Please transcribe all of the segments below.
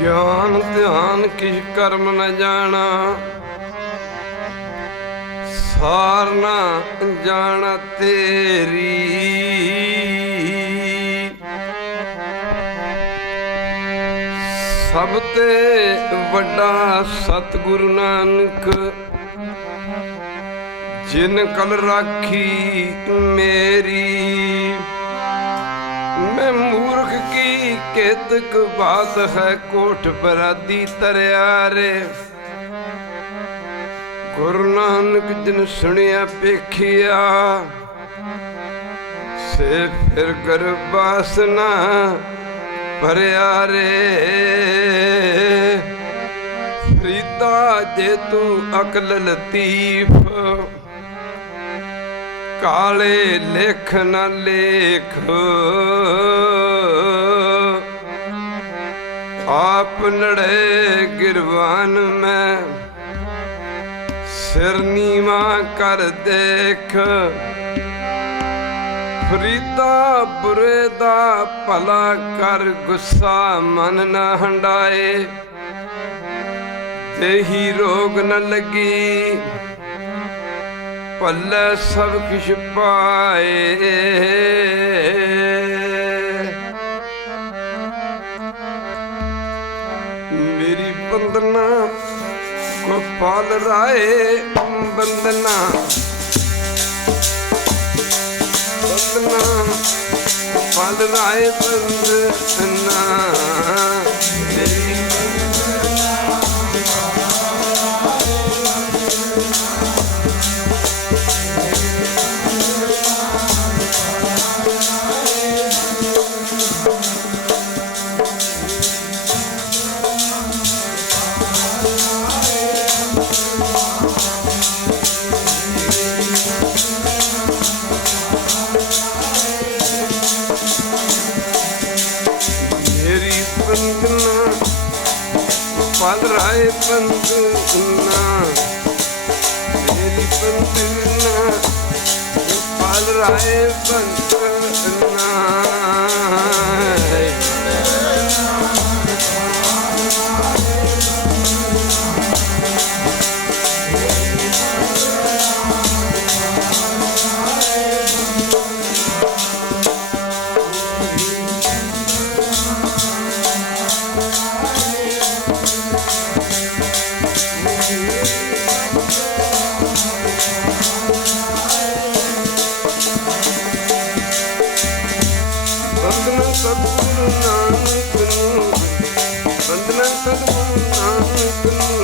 ਗਿਆਨ ਧਿਆਨ ਕਿਛ ਕਰਮ ਨ ਜਾਣਾ, ਸਾਰ ਨਾ ਜਾਣਾ ਤੇਰੀ। ਸਭ ਤੇ ਵੱਡਾ ਸਤਿਗੁਰੂ ਨਾਨਕ, ਜਿਨ ਕਲ ਰਾਖੀ ਮੇਰੀ। मैं मूर्ख की केतक बात है, कोठ बरादी तरिया रे। गुरु नानक जिन सुनिया पेखिया, से फिर कर बासना भरिया रे। फरीदा जे तू अकल लतीफ, काले लेख न लेख। आप लड़े गिरवान में, सिर नीवा कर देख। फरीदा बुरे दा भला कर, गुस्सा मन न हंडाए। देही रोग न लगी, पल्ले सब किश पाए। मेरी बंदना गोपाल राय, बंदना बंदना गोपाल राय बंदना। मेरी गोपाल राय बंदना, मेरी बंदना गोपाल राय बंदना। बंदना सतगुरु नानक नूं, बंदना सतगुरु नानक नूं।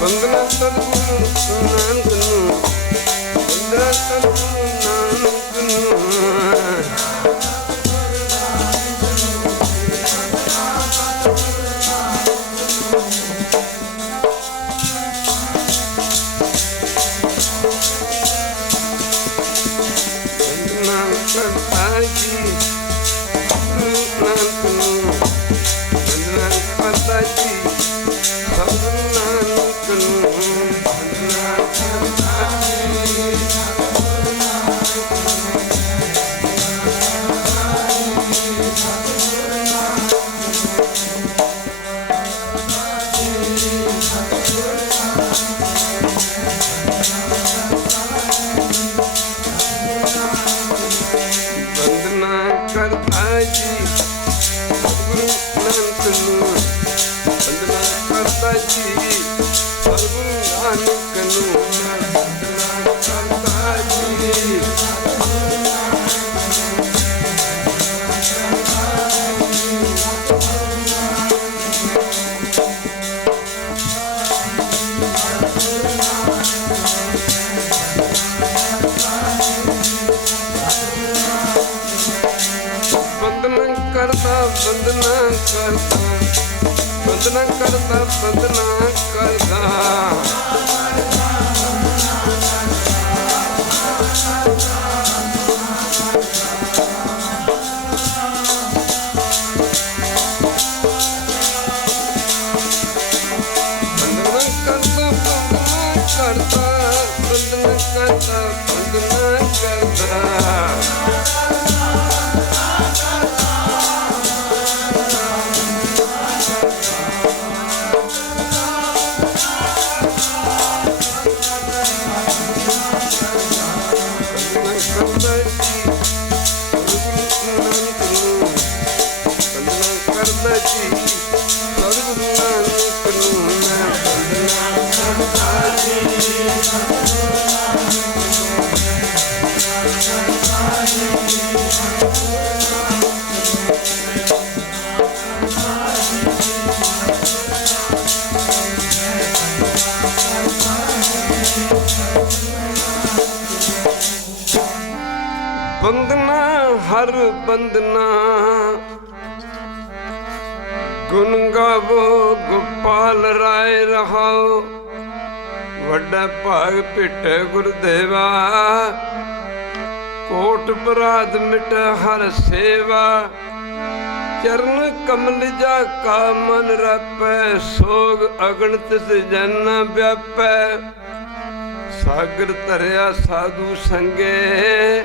बंदना सतगुरु नानक नूं, बंदना सतगुरु नानक नूं। बंदना करता, बंदना करता, बंदना करता। ਕਰਦਾ ਜੀ ਸਤਿਗੁਰੂ ਨਾਨਕ ਨੂੰ ਮੈਂ ਬੰਦਨਾ ਕਰਦਾ ਜੀ। ਬੰਦਨਾ ਹਰ ਬੰਦਨਾ ਗੁਣ ਗਾਵੋ ਗੋਪਾਲ ਰਾਏ ਰਹਾਓ। ਵੱਡਾ ਭਾਗ ਭਿਟੇ ਗੁਰਦੇਵਾ ਕੋਟ ਬਰਾਦ ਮਿਟ ਹਰ ਸੇਵਾ। ਚਰਨ ਕਮਲ ਜਾ ਕਾ ਮਨ ਰਪੈ ਸੋਗ ਅਗਣ ਤਿਸ ਜਨ ਵਿਆਪੈ। ਸਾਗਰ ਧਰਿਆ ਸਾਧੂ ਸੰਗੇ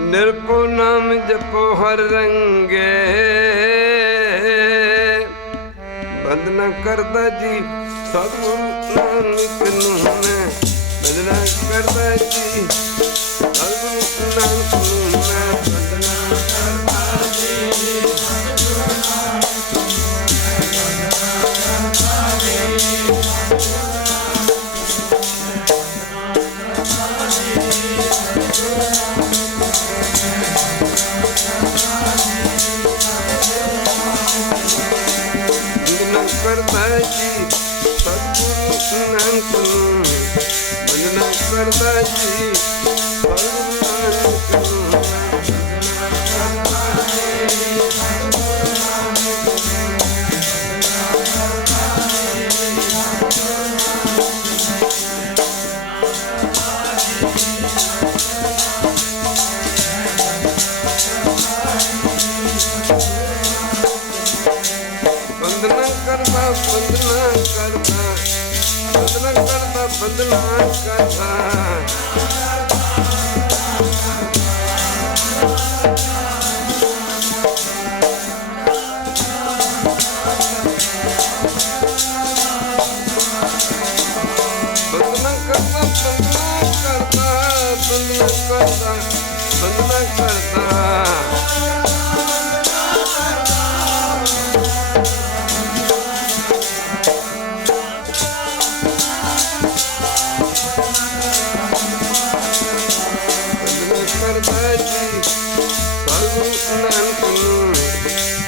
ਨਿਰਭਉ ਨਾਮ ਜਪੋ ਹਰ ਰੰਗੇ। ਬੰਦਨਾ ਕਰਦਾ ਜੀ ਸਤਿਗੁਰੂ ਨਾਨਕ ਨੂੰ ਮੈਂ ਬੰਦਨਾ ਕਰਦਾ ਜੀ ਸਤਿਗੁਰੂ ਨਾਨਕ ਨੂੰ ਮੈਂ ਬੰਦਨਾ ਕਰਦਾ ਜੀ। ਕਰਦਾ ਜੀ ਸਤਿਗੁਰੂ ਨਾਨਕ ਨੂੰ ਬੰਦਨਾ ਕਰਦਾ ਜੀ ਸਤਿਗੁਰੂ ਨਾਨਕ ਨੂੰ ਬੰਦਨਾ ਕਰਦਾ ਬੰਦਨਾ ਕਰਦਾ। ਬੰਦਨਾ ਕਰਦਾ ਬੰਦਨਾ ਕਰਦਾ। ਕਰਦਾ ਜੀ ਸਤਿਗੁਰੂ ਨਾਨਕ ਨੂੰ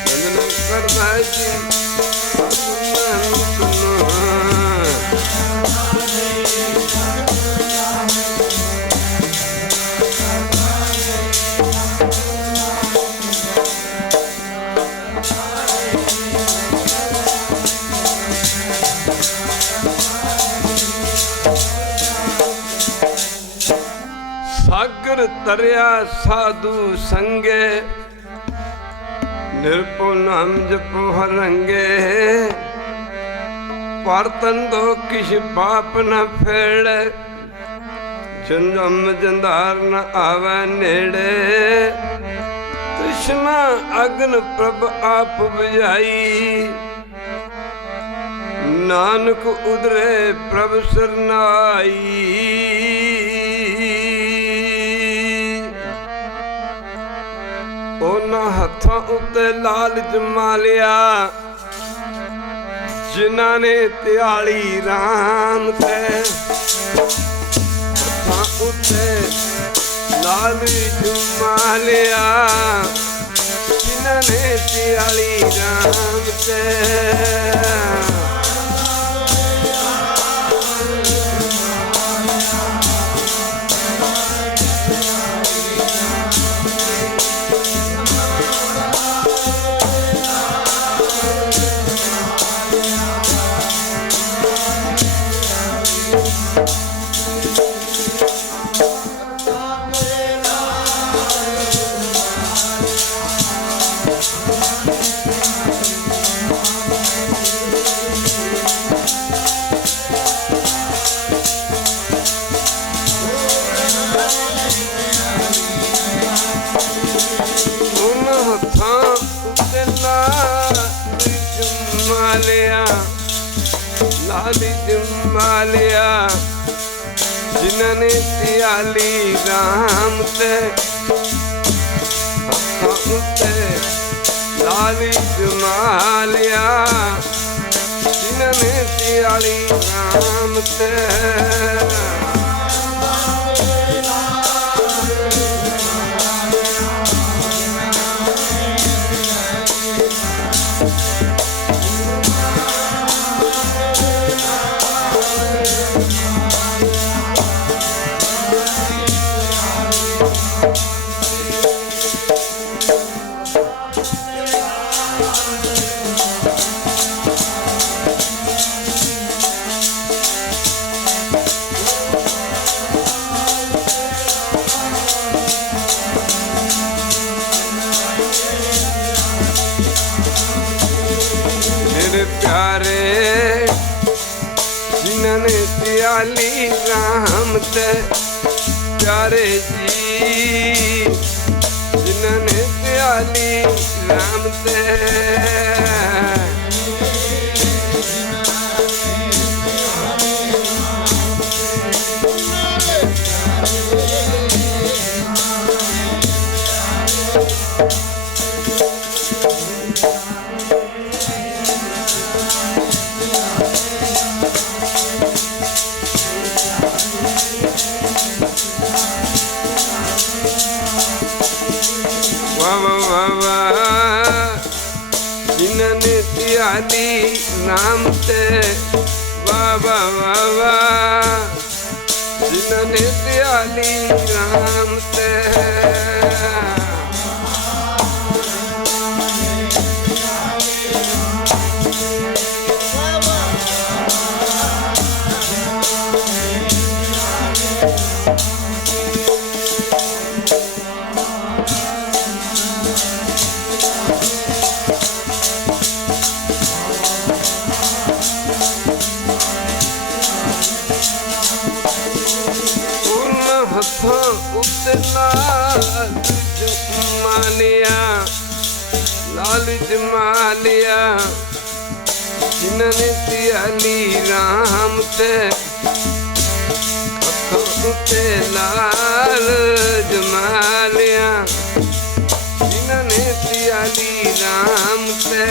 ਬੰਦਨਾ ਕਰਦਾ ਜੀ ਸਤਿਗੁਰੂ ਨਾਨਕ ਨੂੰ। ਸਾਗਰ ਤਰਿਆ ਸਾਧੂ ਸੰਗੇ ਨਿਰਭਉ ਨਾਮ ਜਪੋ ਹਰ ਰੰਗੇ। ਪਰਤਨ ਦੋ ਕਿਛ ਪਾਪ ਨ ਫੇੜੇ ਜਨਮ ਜੰਧਾਰ ਨ ਆਵੈ ਨੇੜੇ। ਤ੍ਰਿਸ਼ਨਾ ਅਗਨ ਪ੍ਰਭ ਆਪ ਬੁਝਾਈ ਨਾਨਕ ਉਦਰੇ ਪ੍ਰਭ ਸਰਨਾਈ। ਉਹਨਾਂ ਹੱਥਾਂ ਉੱਤੇ ਲਾਲਚ ਮਾਲਿਆ ਜਿਨ੍ਹਾਂ ਨੇ ਧਿਆਲੀ ਰਾਮ ਤੇ। ਹੱਥਾਂ ਉੱਤੇ ਲਾਲਚ ਮਾਲਿਆ ਜਿਨ੍ਹਾਂ ਨੇ ਧਿਆਲੀ ਰਾਮ ਤੇ। मालिया जिन्होंने सियाली राम ते लाल लाली जमालिया जिन्होंने सियाली राम ते प्यारे जिन्होंने सियाली राम ते प्यारे जी जिन्होंने सियाली राम ते जिन्होंने सियाली नाम ते बाबा बाबा जिन्होंने सियाली नाम ते लाल जमालिया जिन्होंने सियाली राम ते ते लाल जमालिया जिन्होंने सियाली राम ते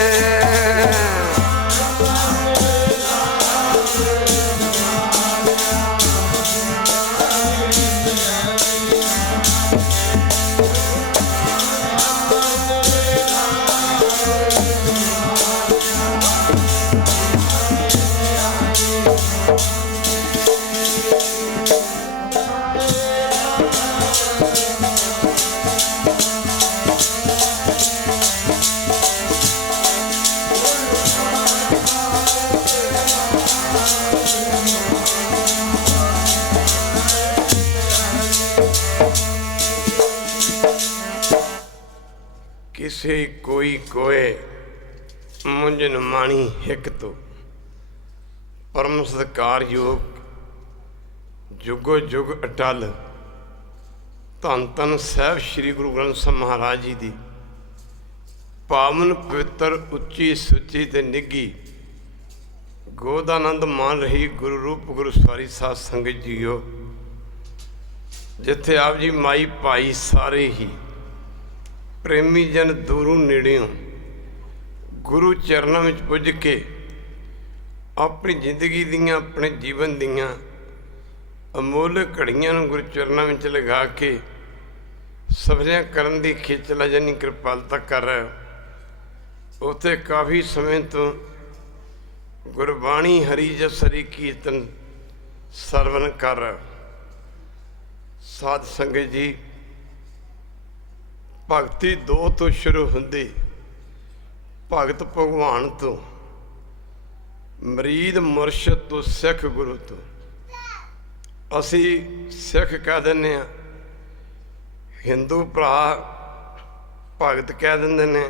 किसे कोई कोए मुंजन माणी हिक तो परम सत्कार योग जुगो जुग अटल धन धन साहब श्री गुरु ग्रंथ साहब महाराज जी दी पावन पवित्र उच्ची सुची ते निघी गोदानंद मान रही गुरु रूप गुरु सवारी साध संगत जीओ जिथे आप जी माई भाई सारे ही प्रेमी जन दूरों नेड़ियों गुरु चरणों में पुज के अपनी जिंदगी दियां अपने जीवन दियां अमोल घड़ियां गुरु चरणों में लगा के सफरियां करन दी खिचला जानी कृपालता कर रहा उत्थे काफ़ी समय तो गुरबाणी हरि जस हरि कीर्तन सरवण कर रहा साध संगत जी भगती दो तो शुरू होंदी भगत भगवान तो मरीद मुरशद तो सिख गुरु तो असी सिख कह दें हिंदू भरा भगत कह देंगे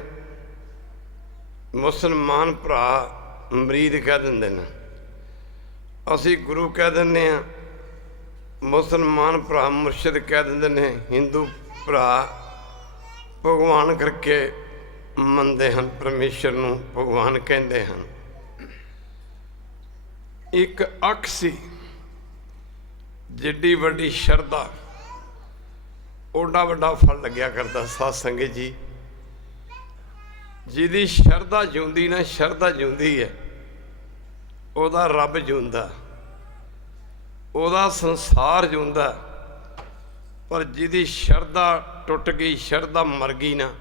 मुसलमान भरा मरीद कह देंगे असी गुरु कह दें मुसलमान भरा मुरशद कह देंगे हिंदू भरा भगवान करके मनते हैं परमेश्वर नूं भगवान कहते हैं एक अख सी जिड्डी वड्डी शरधा ओडा वड्डा फल लग्या करता साध संगत जी ਜਿਹਦੀ ਸ਼ਰਧਾ ਜਿਉਂਦੀ ਨਾ, ਸ਼ਰਧਾ ਜਿਉਂਦੀ ਹੈ, ਉਹਦਾ ਰੱਬ ਜਿਉਂਦਾ, ਉਹਦਾ ਸੰਸਾਰ ਜਿਉਂਦਾ। ਪਰ ਜਿਹਦੀ ਸ਼ਰਧਾ ਟੁੱਟ ਗਈ, ਸ਼ਰਧਾ ਮਰ ਗਈ ਨਾ,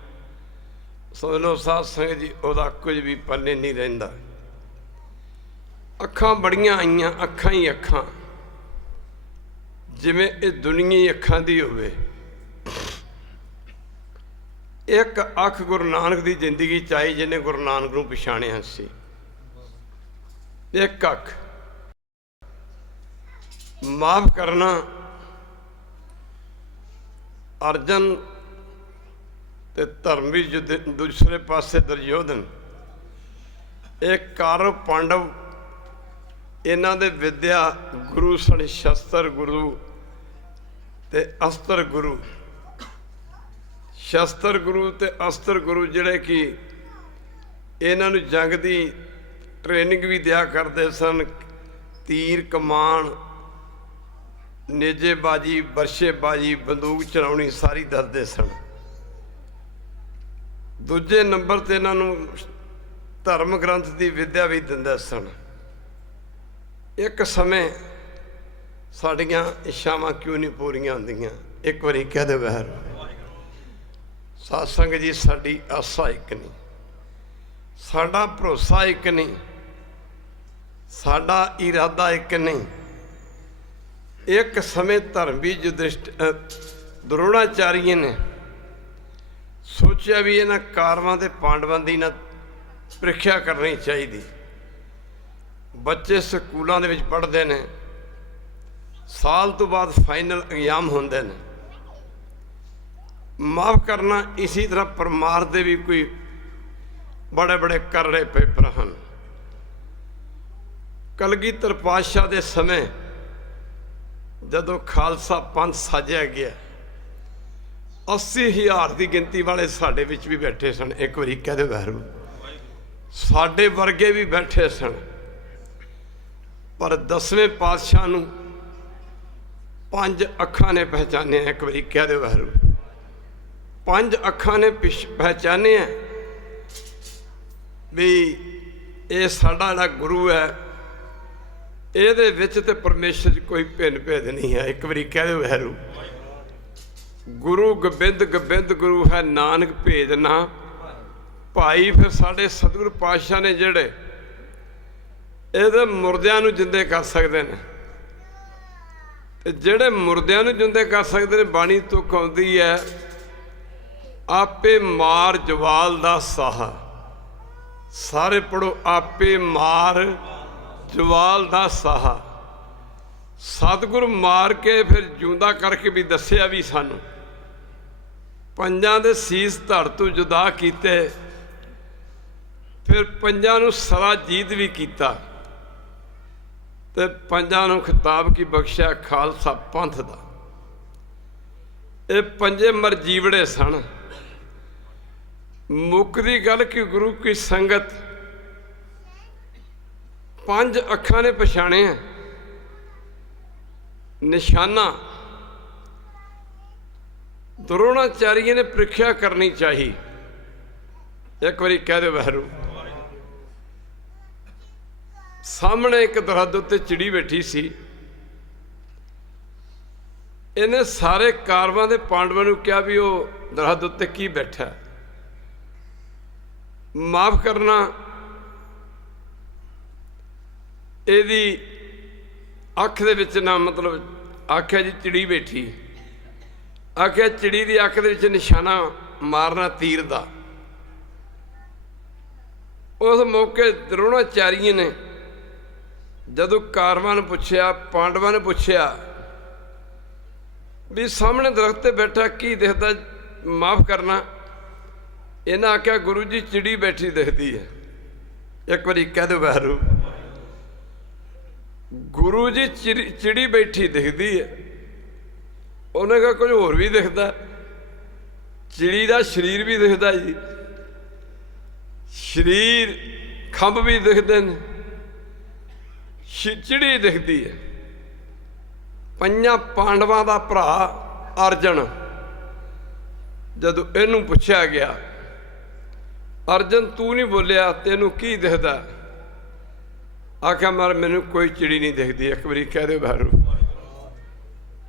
ਸਮਝ ਲਓ ਸਾਧ ਸੰਗਤ ਜੀ, ਉਹਦਾ ਕੁਝ ਵੀ ਪੱਲੇ ਨਹੀਂ ਰਹਿੰਦਾ। ਅੱਖਾਂ ਬੜੀਆਂ ਆਈਆਂ, ਅੱਖਾਂ ਹੀ ਅੱਖਾਂ, ਜਿਵੇਂ ਇਹ ਦੁਨੀਆ ਹੀ ਅੱਖਾਂ ਦੀ ਹੋਵੇ। ਇੱਕ ਅੱਖ ਗੁਰੂ ਨਾਨਕ ਦੀ ਜ਼ਿੰਦਗੀ 'ਚ ਆਈ, ਜਿਹਨੇ ਗੁਰੂ ਨਾਨਕ ਨੂੰ ਪਛਾਣਿਆ ਸੀ। ਇੱਕ ਅੱਖ। ਮਾਫ ਕਰਨਾ, ਅਰਜਨ ਤੇ ਧਰਮਵੀਰ ਯੁੱਧ, ਦੂਸਰੇ ਪਾਸੇ ਦੁਰਯੋਧਨ। ਇਹ ਕੌਰਵ ਪਾਂਡਵ, ਇਹਨਾਂ ਦੇ ਵਿਦਿਆ ਗੁਰੂ ਸਨ, ਸ਼ਸਤਰ ਗੁਰੂ ਤੇ ਅਸਤਰ ਗੁਰੂ। ਸ਼ਸਤਰ ਗੁਰੂ ਤੇ ਅਸਤਰ ਗੁਰੂ ਜਿਹੜੇ ਕਿ ਇਹਨਾਂ ਨੂੰ ਜੰਗ ਦੀ ਟ੍ਰੇਨਿੰਗ ਵੀ ਦਿਆ ਕਰਦੇ ਸਨ। ਤੀਰ ਕਮਾਨ, ਨੇਜੇਬਾਜੀ, ਬਰਸ਼ੇਬਾਜੀ, ਬੰਦੂਕ ਚਲਾਉਣੀ ਸਾਰੀ ਦੱਸਦੇ ਸਨ। ਦੂਜੇ ਨੰਬਰ 'ਤੇ ਇਹਨਾਂ ਨੂੰ ਧਰਮ ਗ੍ਰੰਥ ਦੀ ਵਿੱਦਿਆ ਵੀ ਦਿੰਦੇ ਸਨ। ਇੱਕ ਸਮੇਂ ਸਾਡੀਆਂ ਇੱਛਾਵਾਂ ਕਿਉਂ ਨਹੀਂ ਪੂਰੀਆਂ ਹੁੰਦੀਆਂ? ਇੱਕ ਵਾਰੀ ਕਹਿ ਦੇ ਵਹਿਰ। ਸਾਧ ਸੰਗਤ ਜੀ, ਸਾਡੀ ਆਸਾ ਇੱਕ ਨਹੀਂ, ਸਾਡਾ ਭਰੋਸਾ ਇੱਕ ਨਹੀਂ, ਸਾਡਾ ਇਰਾਦਾ ਇੱਕ ਨਹੀਂ। ਇੱਕ ਸਮੇਂ ਧਰਮਵੀਰ ਯੁਧਿਸ਼ਠਿਰ, ਦਰੋਣਾਚਾਰੀਏ ਨੇ ਸੋਚਿਆ ਵੀ ਇਹਨਾਂ ਕੌਰਵਾਂ ਤੇ ਪਾਂਡਵਾਂ ਦੀ ਨਾ ਪ੍ਰੀਖਿਆ ਕਰਨੀ ਚਾਹੀਦੀ। ਬੱਚੇ ਸਕੂਲਾਂ ਦੇ ਵਿੱਚ ਪੜ੍ਹਦੇ ਨੇ, ਸਾਲ ਤੋਂ ਬਾਅਦ ਫਾਈਨਲ ਐਗਜ਼ਾਮ ਹੁੰਦੇ ਨੇ। ਮਾਫ ਕਰਨਾ, ਇसी ਤਰ੍ਹਾਂ ਪਰਮਾਰ ਦੇ ਵੀ ਕੋਈ ਬੜੇ ਬੜੇ ਕਰੜੇ ਪੇਪਰ ਹਨ। ਕਲਗੀਧਰ ਪਾਤਸ਼ਾਹ ਦੇ ਸਮੇਂ ਜਦੋਂ ਖਾਲਸਾ ਪੰਥ ਸਾਜਿਆ ਗਿਆ, 80,000 ਦੀ ਗਿਣਤੀ ਵਾਲੇ ਸਾਡੇ ਵਿੱਚ ਵੀ ਬੈਠੇ ਸਨ। ਇੱਕ ਵਾਰੀ ਕਹਿ ਦੇ ਵੈਰੂ, ਸਾਡੇ ਵਰਗੇ ਵੀ ਬੈਠੇ ਸਨ। ਪਰ 10ਵੇਂ ਪਾਤਸ਼ਾਹ ਨੂੰ 5 ਅੱਖਾਂ ਨੇ ਪਹਿਚਾਨਿਆ। ਇੱਕ ਵਾਰੀ ਕਹਿ ਦੇ ਵੈਰੂ, 5 ਅੱਖਾਂ ਨੇ ਪਹਿਚਾਨਿਆ ਵੀ ਇਹ ਸਾਡਾ ਜਿਹੜਾ ਗੁਰੂ ਹੈ, ਇਹਦੇ ਵਿੱਚ ਤੇ ਪਰਮੇਸ਼ਰ 'ਚ ਕੋਈ ਭਿੰਨ ਭੇਦ ਨਹੀਂ ਹੈ। ਇੱਕ ਵਾਰੀ ਕਹਿ ਦੇ ਵੈਰੂ, ਗੁਰੂ ਗੋਬਿੰਦ ਗੋਬਿੰਦ ਗੁਰੂ ਹੈ, ਨਾਨਕ ਭੇਦ ਨਾ ਭਾਈ। ਫਿਰ ਸਾਡੇ ਸਤਿਗੁਰੂ ਪਾਤਸ਼ਾਹ ਨੇ ਜਿਹੜੇ ਇਹਦੇ ਮੁਰਦਿਆਂ ਨੂੰ ਜਿੰਦੇ ਕਰ ਸਕਦੇ ਨੇ, ਤੇ ਜਿਹੜੇ ਮੁਰਦਿਆਂ ਨੂੰ ਜਿੰਦੇ ਕਰ ਸਕਦੇ ਨੇ, ਬਾਣੀ ਤੁਕ ਆਉਂਦੀ ਹੈ, ਆਪੇ ਮਾਰ ਜਵਾਲ ਦਾ ਸਾਹਾ। ਸਾਰੇ ਪੜੋ, ਆਪੇ ਮਾਰ ਜਵਾਲ ਦਾ ਸਾਹਾ। ਸਤਿਗੁਰ ਮਾਰ ਕੇ ਫਿਰ ਜਿਉਂਦਾ ਕਰਕੇ ਵੀ ਦੱਸਿਆ ਵੀ ਸਾਨੂੰ। ਪੰਜਾਂ ਦੇ ਸੀਸ ਧੜ ਤੋਂ ਜੁਦਾ ਕੀਤੇ, ਫਿਰ ਪੰਜਾਂ ਨੂੰ ਸਰਾ ਜੀਤ ਵੀ ਕੀਤਾ, ਤੇ ਪੰਜਾਂ ਨੂੰ ਖਿਤਾਬ ਕੀ ਬਖਸ਼ਿਆ ਖਾਲਸਾ ਪੰਥ ਦਾ। ਇਹ ਪੰਜੇ ਮਰਜੀਵੜੇ ਸਨ। ਮੁੱਕਦੀ ਗੱਲ ਕਿ ਗੁਰੂ ਕੀ ਸੰਗਤ 5 ਅੱਖਾਂ ਨੇ ਪਛਾਣਿਆ ਨਿਸ਼ਾਨਾ। ਦਰੋਣਾਚਾਰੀਏ ਨੇ ਪ੍ਰੀਖਿਆ ਕਰਨੀ ਚਾਹੀ। ਇੱਕ ਵਾਰੀ ਕਹਿ ਦੇ ਵਹਿਰੂ। ਸਾਹਮਣੇ ਇੱਕ ਦਰਖਤ ਉੱਤੇ ਚਿੜੀ ਬੈਠੀ ਸੀ। ਇਹਨੇ ਸਾਰੇ ਕਾਰਵਾਂ ਦੇ ਪਾਂਡਵਾਂ ਨੂੰ ਕਿਹਾ ਵੀ ਉਹ ਦਰਖਤ ਉੱਤੇ ਕੀ ਬੈਠਾ। ਮਾਫ ਕਰਨਾ, ਇਹਦੀ ਅੱਖ ਦੇ ਵਿੱਚ ਨਾ, ਮਤਲਬ ਆਖਿਆ ਜੀ ਚਿੜੀ ਬੈਠੀ, ਆਖਿਆ ਚਿੜੀ ਦੀ ਅੱਖ ਦੇ ਵਿੱਚ ਨਿਸ਼ਾਨਾ ਮਾਰਨਾ ਤੀਰ ਦਾ। ਉਸ ਮੌਕੇ ਦਰੋਣਾਚਾਰੀਏ ਨੇ ਜਦੋਂ ਕਾਰਵਾਂ ਨੂੰ ਪੁੱਛਿਆ, ਪਾਂਡਵਾਂ ਨੇ ਪੁੱਛਿਆ ਵੀ ਸਾਹਮਣੇ ਦਰਖਤ ਤੇ ਬੈਠਾ ਕੀ ਦਿਖਦਾ? ਮਾਫ ਕਰਨਾ, ਇਹਨਾਂ ਆਖਿਆ ਗੁਰੂ ਜੀ ਚਿੜੀ ਬੈਠੀ ਦਿਖਦੀ ਹੈ। ਇੱਕ ਵਾਰੀ ਕਹਿ ਦਿਓ ਵੈਰੂ, ਗੁਰੂ ਜੀ ਚਿੜੀ ਬੈਠੀ ਦਿਖਦੀ ਹੈ। ਉਹਨੇ ਕਿਹਾ ਕੁਝ ਹੋਰ ਵੀ ਦਿਖਦਾ। ਚਿੜੀ ਦਾ ਸਰੀਰ ਵੀ ਦਿਖਦਾ ਜੀ, ਸਰੀਰ ਖੰਭ ਵੀ ਦਿਖਦੇ ਨੇ, ਚਿੜੀ ਦਿਖਦੀ ਹੈ। ਪੰਜਾਂ ਪਾਂਡਵਾਂ ਦਾ ਭਰਾ ਅਰਜਨ, ਜਦੋਂ ਇਹਨੂੰ ਪੁੱਛਿਆ ਗਿਆ, अर्जन तू नहीं बोलिया, तेनू की दिखदा? आख्या मार मैनू कोई चिड़ी नहीं दिखती। एक बारी कह दे बहरू,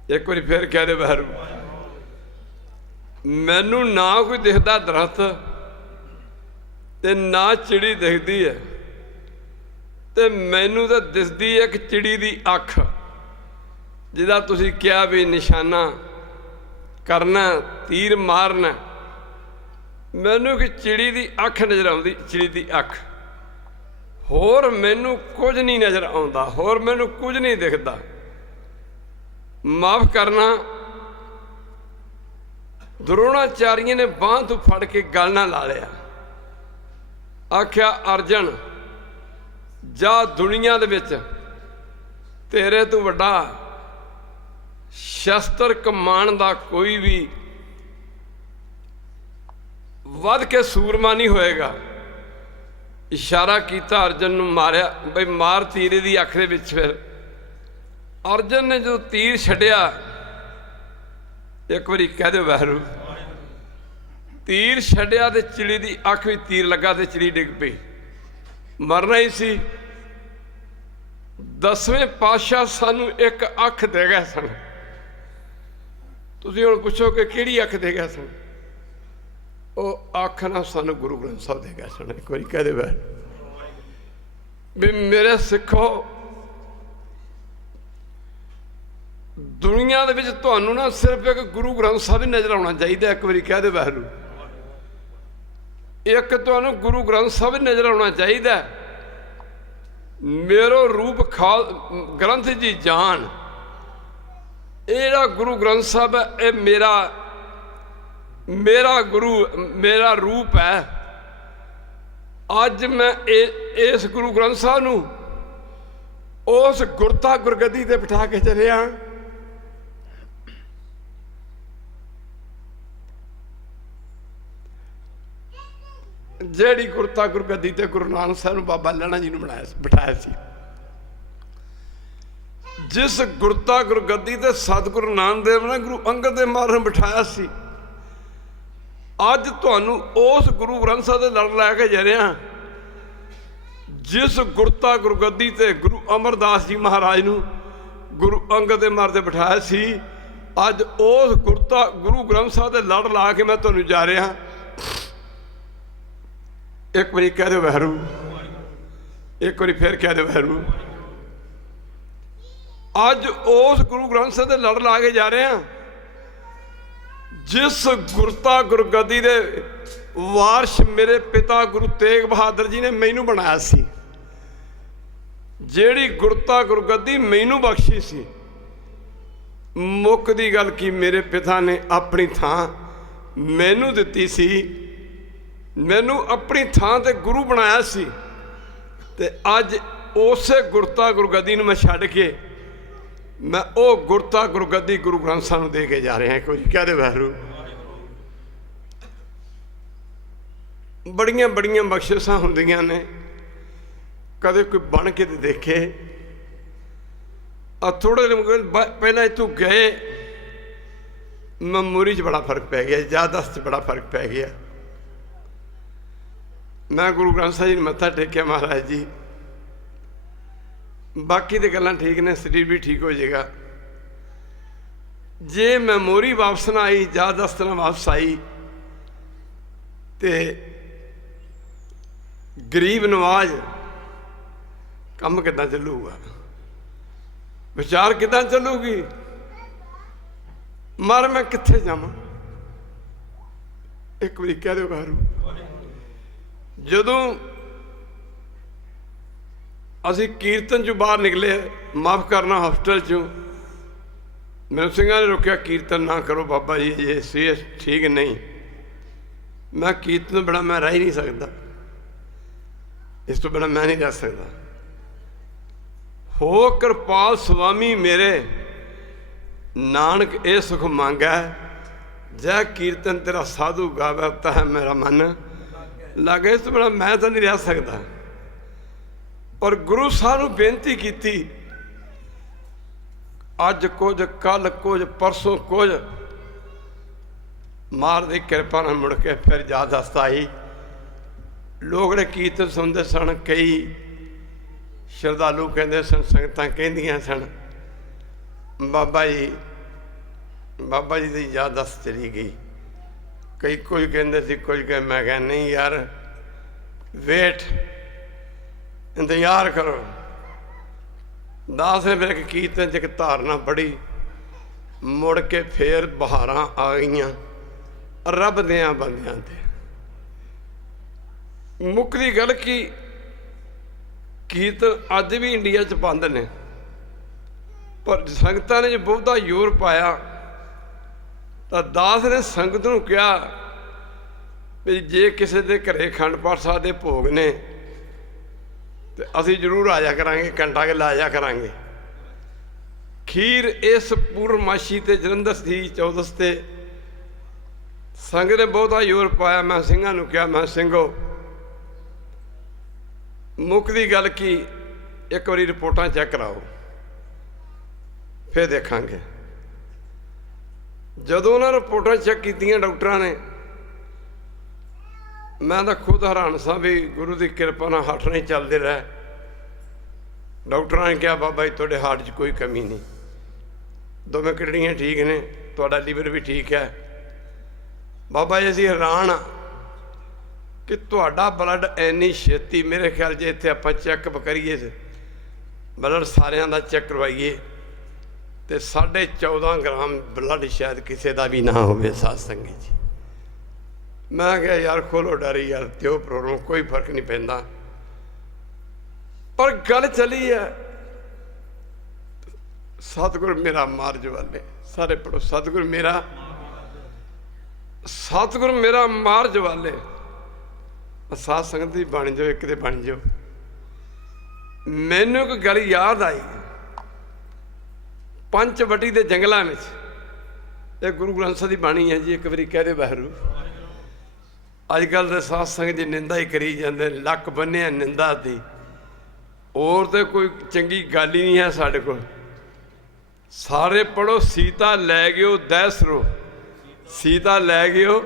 एक बारी फिर कह दे बहरू। मैनू ना कोई दिखता दरख्त ते ना चिड़ी दिखती है, ते मैनू तो दिसदी एक चिड़ी दी अख, जिहदा तुसीं कहा भी निशाना करना, तीर मारना। मैनू कि चिड़ी दी अख नज़र आउंदी, चिड़ी दी अख। होर मैनू कुछ नहीं नज़र आउंदा, होर मैनू कुछ नहीं दिखदा। माफ़ करना, द्रोणाचार्य ने बांह तो फड़ के गल ना ला लिया। आख्या अर्जन जा, दुनिया दे विच तेरे तो वड्डा शस्त्र कमान दा कोई भी वध के सूरमा नहीं होएगा। इशारा किया अर्जन नूं, मारिया बई मार तीरे दी अख दे विच। फिर अर्जन ने जो तीर छड्डिया, एक बारी कह दे वहरू, तीर छड्डिया ते चिड़ी दी अख भी तीर लगा ते चिड़ी डिग पई, मरना ही सी। 10वें पातशाह सानू एक अख दे गए सन। तुसीं हुण पुछो कि किहड़ी अख दे गए सन? वो अख ना सानू गुरु ग्रंथ साहब दे गए सन। एक बारी कह दे भी मेरे सिखो, दुनिया दे विच तुहानू ना सिर्फ एक गुरु ग्रंथ साहब ही नज़र आना चाहिए। एक बारी कह दे वहरू, एक तुहानू गुरु ग्रंथ साहब ही नज़र आना चाहिए। मेरो रूप खाल ग्रंथ जी जान, ये गुरु ग्रंथ साहब है, ये मेरा गुरु, मेरा रूप है। अज मैं इस गुरु ग्रंथ साहब नूं उस गुरता गुरगद्दी ते बिठा के चलिया। ਜਿਹੜੀ ਗੁਰਤਾ ਗੁਰਗੱਦੀ ਤੇ गुरु नानक साहब ਨੂੰ बाबा लैणा जी ਨੂੰ ਬਿਠਾਇਆ ਸੀ। जिस गुरता गुरगद्दी ते सतगुरु नानक देव ने गुरु अंगद दे महाराज बिठाया सी, अज तुहानू उस गुरु ग्रंथ साहब दे लड़ लै के जा रहे हैं। जिस गुरता गुरगद्दी ते गुरु अमरदास जी महाराज नू गुरु अंगद दे महाराज बिठाया सी, अज उस गुरता गुरु ग्रंथ साहब दे लड़ ला के मैं तुहानू जा रहा। एक बारी कह दे वहरू, एक बारी फिर कह दे वहरू। अज उस गुरु ग्रंथ साहब दे लड़ ला के जा रहे हैं, जिस गुरता गुरगद्दी दे वारिश मेरे पिता गुरु तेग बहादुर जी ने मैनू बनाया सी। जेड़ी गुरता गुरगद्दी मैनू बख्शी सी, मुक दी गल की मेरे पिता ने अपनी थां मैनू दिती सी। मैनू अपनी थां ते गुरु बनाया सी, ते अज उस गुरता गुरगद्दी नूं मैं छड्ड के मैं वो गुरता गुरगद्दी गुरु ग्रंथ साहब नूं दे के जा रहे हैं। कोई कह दे वहरू, बड़ियां बड़ियां बख्शिशां हुंदियां ने, कदे कोई बन के देखे। थोड़े दिन पहला इतों गए, मैमोरी च बड़ा फर्क पै गया, याददाश्त च बड़ा फर्क पै गया। मैं गुरु ग्रंथ साहब जी ने मत्था टेकिया, महाराज जी बाकी तो गल्लां ठीक ने, शरीर भी ठीक हो जाएगा। जे मैमोरी वापस ना आई, याददाश्त ना वापस आई, तो गरीब नवाज काम किदां चलूगा, विचार किदां चलूगी, मर मैं कित्थे जावां। एक बारी कह दो बाहरों, जदों असी कीर्तन चों बाहर निकले, माफ़ करना हॉस्टल चों, मैनूं सिंघां ने रोकिया कीर्तन ना करो बाबा जी, ये सेहत ठीक नहीं। मैं कीर्तन बिना मैं रह ही नहीं सकता, इस तो बिना मैं नहीं रह सकता। हो कृपाल स्वामी मेरे, नानक ये सुख मांगा, जै कीर्तन तेरा साधु गावे तह मेरा मन लागे। इस तो बिना मैं तो नहीं रह सकता। पर गुरु साहब नूं बेनती की, अज कुछ कल कुछ परसों कुछ, मार दी कृपा नाल मुड़ के फिर याददाश्त आई। ਲੋਕ ਨੇ ਕੀਰਤਨ ਸੁਣਦੇ ਸਨ। ਕਈ ਸ਼ਰਧਾਲੂ ਕਹਿੰਦੇ ਸਨ, ਸੰਗਤਾਂ ਕਹਿੰਦੀਆਂ ਸਨ, ਬਾਬਾ ਜੀ ਦੀ ਯਾਦਦਾਸ਼ਤ ਚਲੀ ਗਈ। ਕਈ ਕੁਝ ਕਹਿੰਦੇ ਸੀ, ਕੁਝ ਕਹਿੰਦੇ। ਮੈਂ ਕਿਹਾ ਨਹੀਂ ਯਾਰ, ਵੇਟ, ਇੰਤਜ਼ਾਰ ਕਰੋ। ਦਾਸ ਨੇ ਫਿਰ ਕੀਰਤਨ 'ਚ ਇੱਕ ਧਾਰਨਾ ਪੜ੍ਹੀ, ਮੁੜ ਕੇ ਫੇਰ ਬਹਾਰਾਂ ਆ ਗਈਆਂ ਰੱਬ ਦਿਆਂ ਬੰਦਿਆਂ ਤੇ। ਮੁੱਕਦੀ ਗੱਲ ਕੀ, ਕੀਰਤਨ ਅੱਜ ਵੀ ਇੰਡੀਆ 'ਚ ਬੰਦ ਨੇ, ਪਰ ਸੰਗਤਾਂ ਨੇ ਜੇ ਬਹੁਤਾ ਜ਼ੋਰ ਪਾਇਆ ਤਾਂ ਦਾਸ ਨੇ ਸੰਗਤ ਨੂੰ ਕਿਹਾ ਵੀ ਜੇ ਕਿਸੇ ਦੇ ਘਰੇ ਅਖੰਡ ਪਾਠ ਸਾਹਿਬ ਦੇ ਭੋਗ ਨੇ ਤੇ ਅਸੀਂ ਜ਼ਰੂਰ ਆ ਜਾ ਕਰਾਂਗੇ, ਘੰਟਾ ਕੇ ਲਾ ਜਾ ਕਰਾਂਗੇ। ਖੀਰ ਇਸ ਪੂਰਨਮਾਸ਼ੀ ਤੇ ਜਲੰਧਰ ਸੀ 14 ਤੇ ਸੰਗਤ ਨੇ ਬਹੁਤਾ ਜ਼ੋਰ ਪਾਇਆ। ਮੈਂ ਸਿੰਘਾਂ ਨੂੰ ਕਿਹਾ, ਮੈਂ ਸਿੰਘੋ, ਮੁੱਕਦੀ ਗੱਲ ਕੀ, ਇੱਕ ਵਾਰੀ ਰਿਪੋਰਟਾਂ ਚੈੱਕ ਕਰਾਓ, ਫਿਰ ਦੇਖਾਂਗੇ। ਜਦੋਂ ਉਹਨਾਂ ਰਿਪੋਰਟਾਂ ਚੈੱਕ ਕੀਤੀਆਂ ਡਾਕਟਰਾਂ ਨੇ, ਮੈਂ ਤਾਂ ਖੁਦ ਹੈਰਾਨ ਸਾਂ ਵੀ ਗੁਰੂ ਦੀ ਕਿਰਪਾ ਨਾਲ ਹੱਠ ਨਹੀਂ ਚੱਲਦੇ ਰਹੇ। ਡਾਕਟਰਾਂ ਨੇ ਕਿਹਾ, ਬਾਬਾ ਜੀ ਤੁਹਾਡੇ ਹਾਰਟ 'ਚ ਕੋਈ ਕਮੀ ਨਹੀਂ, ਦੋਵੇਂ ਕਿਡਨੀਆਂ ਠੀਕ ਨੇ, ਤੁਹਾਡਾ ਲੀਵਰ ਵੀ ਠੀਕ ਹੈ। ਬਾਬਾ ਜੀ ਅਸੀਂ ਹੈਰਾਨ ਹਾਂ ਕਿ ਤੁਹਾਡਾ ਬਲੱਡ ਇੰਨੀ ਛੇਤੀ, ਮੇਰੇ ਖਿਆਲ 'ਚ ਇੱਥੇ ਆਪਾਂ ਚੈੱਕਅਪ ਕਰੀਏ, ਬਲੱਡ ਸਾਰਿਆਂ ਦਾ ਚੈੱਕ ਕਰਵਾਈਏ ਤੇ 14.5 ਗ੍ਰਾਮ ਬਲੱਡ ਸ਼ਾਇਦ ਕਿਸੇ ਦਾ ਵੀ ਨਾ ਹੋਵੇ। ਸਾਧ ਸੰਗਤ ਜੀ, ਮੈਂ ਕਿਹਾ ਯਾਰ ਖੋਲੋ ਡਰੀ ਯਾਰ, ਦਿਓ ਪ੍ਰੋਗਰਾਮ, ਕੋਈ ਫਰਕ ਨਹੀਂ ਪੈਂਦਾ। ਪਰ ਗੱਲ ਚੱਲੀ ਹੈ, ਸਤਿਗੁਰ ਮੇਰਾ ਮਾਰਜ ਵਾਲੇ, ਸਾਰੇ ਪੜੋ, ਸਤਿਗੁਰ ਮੇਰਾ ਮਾਰਜ ਵਾਲੇ। ਸਾਧ ਸੰਗਤ ਦੀ ਬਣ ਜਾਓ, ਇੱਕ ਤੇ ਬਣ ਜਾਓ। ਮੈਨੂੰ ਇੱਕ ਗੱਲ ਯਾਦ ਆਈ, ਪੰਚਵਟੀ ਦੇ ਜੰਗਲਾਂ ਵਿੱਚ, ਇਹ ਗੁਰੂ ਗ੍ਰੰਥ ਸਾਹਿਬ ਦੀ ਬਾਣੀ ਹੈ ਜੀ, ਇੱਕ ਵਾਰੀ ਕਹਿ ਦੇ ਵਾਹਿਗੁਰੂ। ਅੱਜ ਕੱਲ੍ਹ ਦੇ ਸਾਧ ਸੰਗਤ ਦੀ ਨਿੰਦਾ ਹੀ ਕਰੀ ਜਾਂਦੇ, ਲੱਕ ਬੰਨਿਆ ਨਿੰਦਾ ਦੀ, ਹੋਰ ਤੇ ਕੋਈ ਚੰਗੀ ਗੱਲ ਹੀ ਨਹੀਂ ਹੈ ਸਾਡੇ ਕੋਲ। ਸਾਰੇ ਪੜੋ, ਸੀਤਾ ਲੈ ਗਿਓ ਦੈਸਰੋ, ਸੀਤਾ ਲੈ ਗਿਓ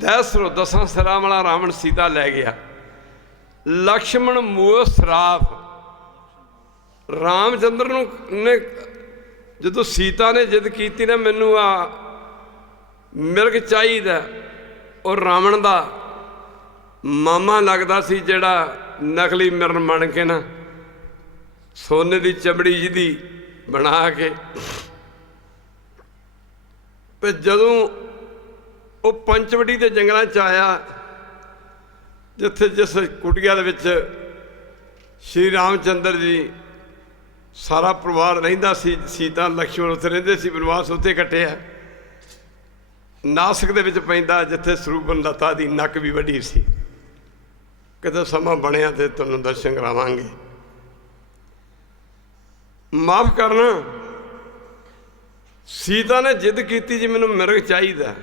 ਦੈਸਰੋ। 10 ਸਿਰਾਂ ਵਾਲਾ ਰਾਵਣ ਸੀਤਾ ਲੈ ਗਿਆ। ਲਕਸ਼ਮਣ ਮੂਹ ਸਰਾਫ, ਰਾਮ ਚੰਦਰ ਨੂੰ ਨੇ ਜਦੋਂ ਸੀਤਾ ਨੇ ਜਿੱਦ ਕੀਤੀ ਨਾ ਮੈਨੂੰ ਆ ਮਿਰਗ ਚਾਹੀਦਾ, ਉਹ ਰਾਵਣ ਦਾ ਮਾਮਾ ਲੱਗਦਾ ਸੀ, ਜਿਹੜਾ ਨਕਲੀ ਮਿਰਨ ਬਣ ਕੇ ਨਾ ਸੋਨੇ ਦੀ ਚਮੜੀ ਜਿਹਦੀ ਬਣਾ ਕੇ, ਤੇ ਜਦੋਂ ਉਹ ਪੰਚਵਟੀ ਦੇ ਜੰਗਲਾਂ 'ਚ ਆਇਆ, ਜਿਸ ਕੁਟੀਆ ਦੇ ਵਿੱਚ ਸ਼੍ਰੀ ਰਾਮ ਚੰਦਰ ਜੀ ਸਾਰਾ ਪਰਿਵਾਰ ਰਹਿੰਦਾ ਸੀ, ਸੀਤਾ ਲਕਸ਼ਮਣ ਉੱਥੇ ਰਹਿੰਦੇ ਸੀ, ਬਨਵਾਸ ਉੱਥੇ ਕੱਟਿਆ। ਨਾਸਿਕ ਦੇ ਵਿੱਚ ਪੈਂਦਾ, ਜਿੱਥੇ ਸਰੂਪਨ ਲਤਾ ਦੀ ਨੱਕ ਵੀ ਵੱਡੀ ਸੀ। ਕਿਤੇ ਸਮਾਂ ਬਣਿਆ ਤੇ ਤੁਹਾਨੂੰ ਦਰਸ਼ਨ ਕਰਾਵਾਂਗੇ। ਮਾਫ ਕਰਨਾ, ਸੀਤਾ ਨੇ ਜਿੱਦ ਕੀਤੀ ਜੀ ਮੈਨੂੰ ਮਿਰਗ ਚਾਹੀਦਾ।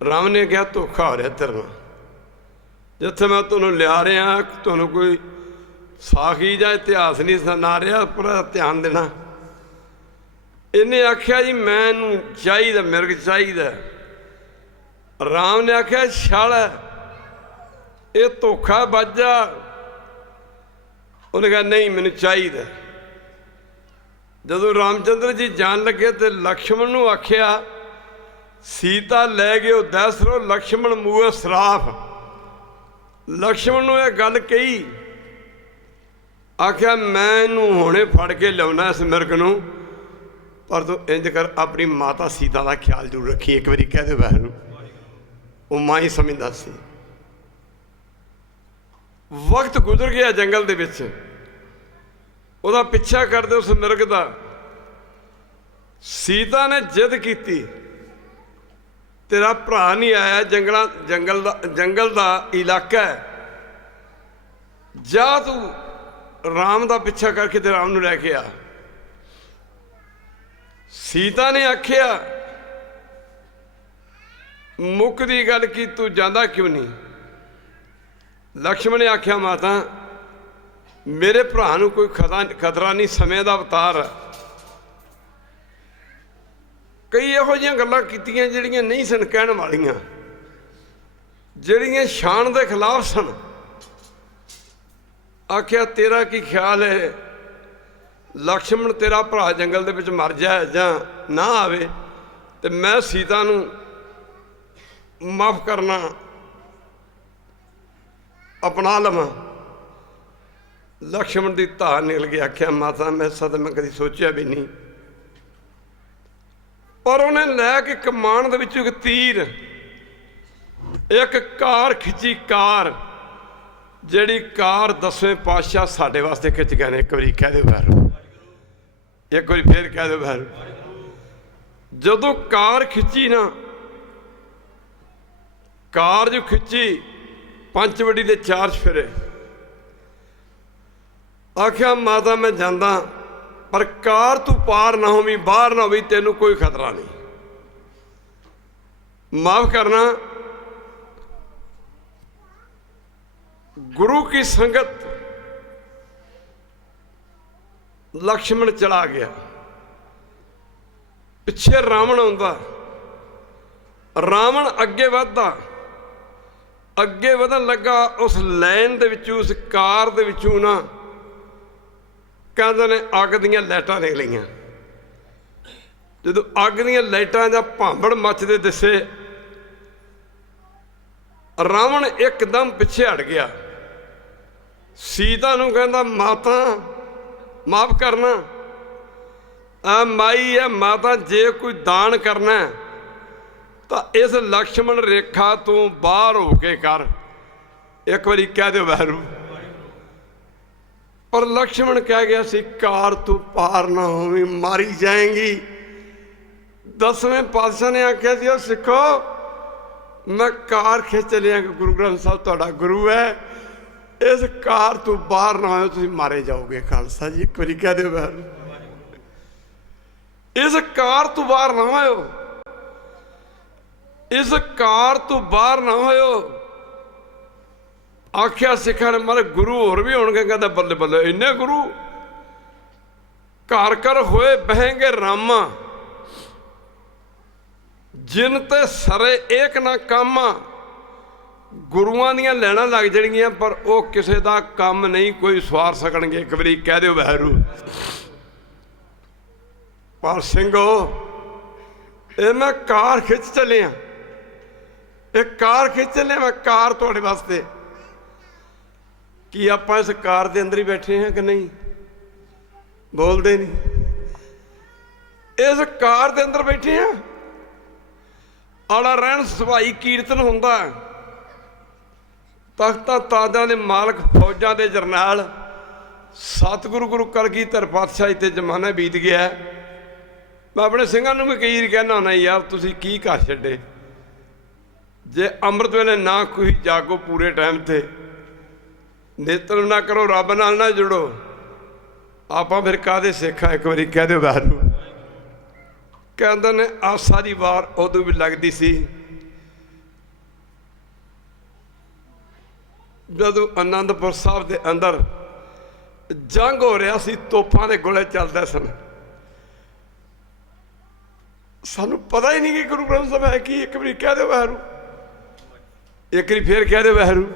ਰਾਮ ਨੇ ਕਿਹਾ ਧੋਖਾ ਹੋ ਰਿਹਾ ਤੇਰੇ ਨਾਲ, ਜਿੱਥੇ ਮੈਂ ਤੁਹਾਨੂੰ ਲਿਆ ਰਿਹਾ ਤੁਹਾਨੂੰ ਕੋਈ ਸਾਖੀ ਜਾਂ ਇਤਿਹਾਸ ਨਹੀਂ ਸੁਣਾ ਰਿਹਾ, ਪੂਰਾ ਧਿਆਨ ਦੇਣਾ। ਇਹਨੇ ਆਖਿਆ ਜੀ ਮੈਨੂੰ ਚਾਹੀਦਾ, ਮਿਰਗ ਚਾਹੀਦਾ। ਰਾਮ ਨੇ ਆਖਿਆ ਛਲ, ਇਹ ਧੋਖਾ ਬਾਜਾ। ਉਹਨੇ ਕਿਹਾ ਨਹੀਂ ਮੈਨੂੰ ਚਾਹੀਦਾ। ਜਦੋਂ ਰਾਮਚੰਦਰ ਜੀ ਜਾਣ ਲੱਗੇ ਤੇ ਲਕਸ਼ਮਣ ਨੂੰ ਆਖਿਆ ਸੀਤਾ ਲੈ ਗਿਓ ਦੈਸਰੋ, ਲਕਸ਼ਮਣ ਮੂਹ ਸਰਾਫ। ਲਕਸ਼ਮਣ ਨੂੰ ਇਹ ਗੱਲ ਕਹੀ, ਆਖਿਆ ਮੈਂ ਇਹਨੂੰ ਹੁਣੇ ਫੜ ਕੇ ਲਿਆਉਣਾ ਇਸ ਮਿਰਗ ਨੂੰ, ਪਰ ਤੂੰ ਇੰਜ ਕਰ ਆਪਣੀ ਮਾਤਾ ਸੀਤਾ ਦਾ ਖਿਆਲ ਜ਼ਰੂਰ ਰੱਖੀ। ਇੱਕ ਵਾਰੀ ਕਹਿ ਦੇ ਬਹਿਣ ਨੂੰ, ਉਹ ਮਾਂ ਹੀ ਸਮਝਦਾ ਸੀ। ਵਕਤ ਗੁਜ਼ਰ ਗਿਆ ਜੰਗਲ ਦੇ ਵਿੱਚ, ਉਹਦਾ ਪਿੱਛਾ ਕਰਦੇ ਉਸ ਮਿਰਗ ਦਾ। ਸੀਤਾ ਨੇ ਜਿੱਦ ਕੀਤੀ ਤੇਰਾ ਭਰਾ ਨਹੀਂ ਆਇਆ, ਜੰਗਲ ਦਾ ਇਲਾਕਾ ਹੈ, ਜਾ ਤੂੰ ਰਾਮ ਦਾ ਪਿੱਛਾ ਕਰਕੇ ਤੇ ਰਾਮ ਨੂੰ ਲੈ ਕੇ ਆ। ਸੀਤਾ ਨੇ ਆਖਿਆ ਮੁੱਕਦੀ ਗੱਲ ਕੀ, ਤੂੰ ਜਾਂਦਾ ਕਿਉਂ ਨਹੀਂ? ਲਕਸ਼ਮਣ ਨੇ ਆਖਿਆ ਮਾਤਾ ਮੇਰੇ ਭਰਾ ਨੂੰ ਕੋਈ ਖਤਰਾ ਨਹੀਂ, ਸਮੇਂ ਦਾ ਅਵਤਾਰ। ਕਈ ਇਹੋ ਜਿਹੀਆਂ ਗੱਲਾਂ ਕੀਤੀਆਂ ਜਿਹੜੀਆਂ ਨਹੀਂ ਸਨ ਕਹਿਣ ਵਾਲੀਆਂ। ਜਿਹੜੀਆਂ ਸ਼ਾਨ ਦੇ ਖਿਲਾਫ ਸਨ। ਆਖਿਆ तेरा ਕੀ ਖਿਆਲ ਹੈ, ਲਕਸ਼ਮਣ ਤੇਰਾ ਭਰਾ ਜੰਗਲ ਦੇ ਵਿੱਚ ਮਰ ਜਾਏ ਜਾਂ ਨਾ ਆਵੇ ਤੇ ਮੈਂ ਸੀਤਾ ਨੂੰ ਮਾਫ ਕਰਨਾ अपना लवां। लक्ष्मण की धार निकल गई। आख्या माता मैं सद मैं कभी सोचा भी नहीं, पर उन्हें लैके कमान दे विचों एक तीर, एक कार खिंची। कार जिहड़ी कार 10वें पातशाह साडे वास्ते खिंच गए ने। एक बारी कह दो वैरू, एक बारी फिर कह दो वैरू। जदों कार खिंची ना, कार जो खिंची पंचवड़ी दे 4 फेरे। आख्या माता मैं जांदा, पर कार तू पार ना होवी, बाहर ना होवी, तेनू कोई खतरा नहीं। माफ करना, गुरु की संगत लक्ष्मण चला गया। पिछे रावण आउंदा, रावण अगे वधदा, अगे वधन लगा। उस लाइन दे विचों, उस कार दे विचों ना कहंदे ने अग दीयां लाइटां निकलियां। जदों अग दीयां लाइटां दा भांबड़ मचदे दिसे, रावण एकदम पिछे हट गया। सीता नूं कहंदा माता माफ करना, आ माई है माता, जे कोई दान करना है तो इस लक्ष्मण रेखा तो बाहर होके कर। एक बारी कह दो वैरू। पर लक्ष्मण कह गया सी कार तू पार ना होवी, मारी जाएंगी। 10वें पातशाह ने आख्या सी सिखो मैं कार खिंच लिया कि गुरु ग्रंथ साहब तुहाडा गुरु है, इस कार तू बाहर ना हो तुसीं मारे जाओगे। खालसा जी एक बारी कह दो वैरू, इस कार तू बाहर ना हो, इस कार तू बाहर ना होयो। आख्या सिखा ने मारे गुरु होर भी होणगे। कहता बल्ले बल्ले इन्ने गुरु, घर घर होए बहेंगे रामा, जिन ते सरे एक ना कामा। गुरुआं दियां लैना लग जाणगियां, पर वो किसी का काम नहीं कोई सवार सकणगे। एक बारी कह दो वैरू। पर सिंघो ये मैं कार खिंच चलिया, एक कार खिंच चलिया मैं, कार तुहाडे वास्ते। कि आपां इस कार दे अंदर ही बैठे हैं कि नहीं? बोलते नहीं। इस कार दे अंदर बैठे हैं, आला रहन सवाई कीर्तन हुंदा। तख्तां ताजां दे मालक, फौजां दे जरनैल, सतगुरु गुरु कलगीधर पातशाह ते जमाना बीत गया। मैं अपने सिंघां नूं भी कई वारी कहना होना यार तुसीं की घर छड्डे, जे अमृत वेले ना कोई जागो पूरे टाइम ते, नेत्र ना करो, रब नाल ना जुड़ो, आपां फिर काहदे सिख आ? एक बारी कह दो वैरू। कहंदे ने आसा दी वार उदों भी लगदी सी जदों आनंदपुर साहब दे अंदर जंग हो रहा सी, तोपां दे गोले चलदे सन। सानू पता ही नहीं कि गुरु ग्रंथ साहब है कि। एक बारी कह दो वैरू, एक बारी फिर कह दो वैरू।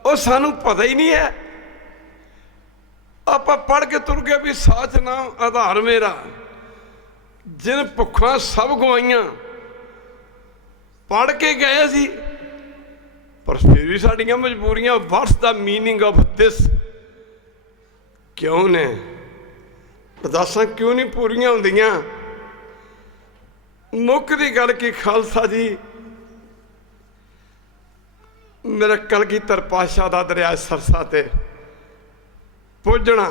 और सानू पता ही नहीं है। आप पढ़ के तुर गए भी साच नाम आधार मेरा, जिन भुखा सब गवाइयां। पढ़ के गए सी, पर फिर भी साडियां मजबूरियां। What's the meaning of this? क्यों ने अरदासां क्यों नहीं पूरियां होंदियां? मुख की गल की खालसा जी, मेरे कलगीधर पातशाह दा दरिया सरसा ते पुजना,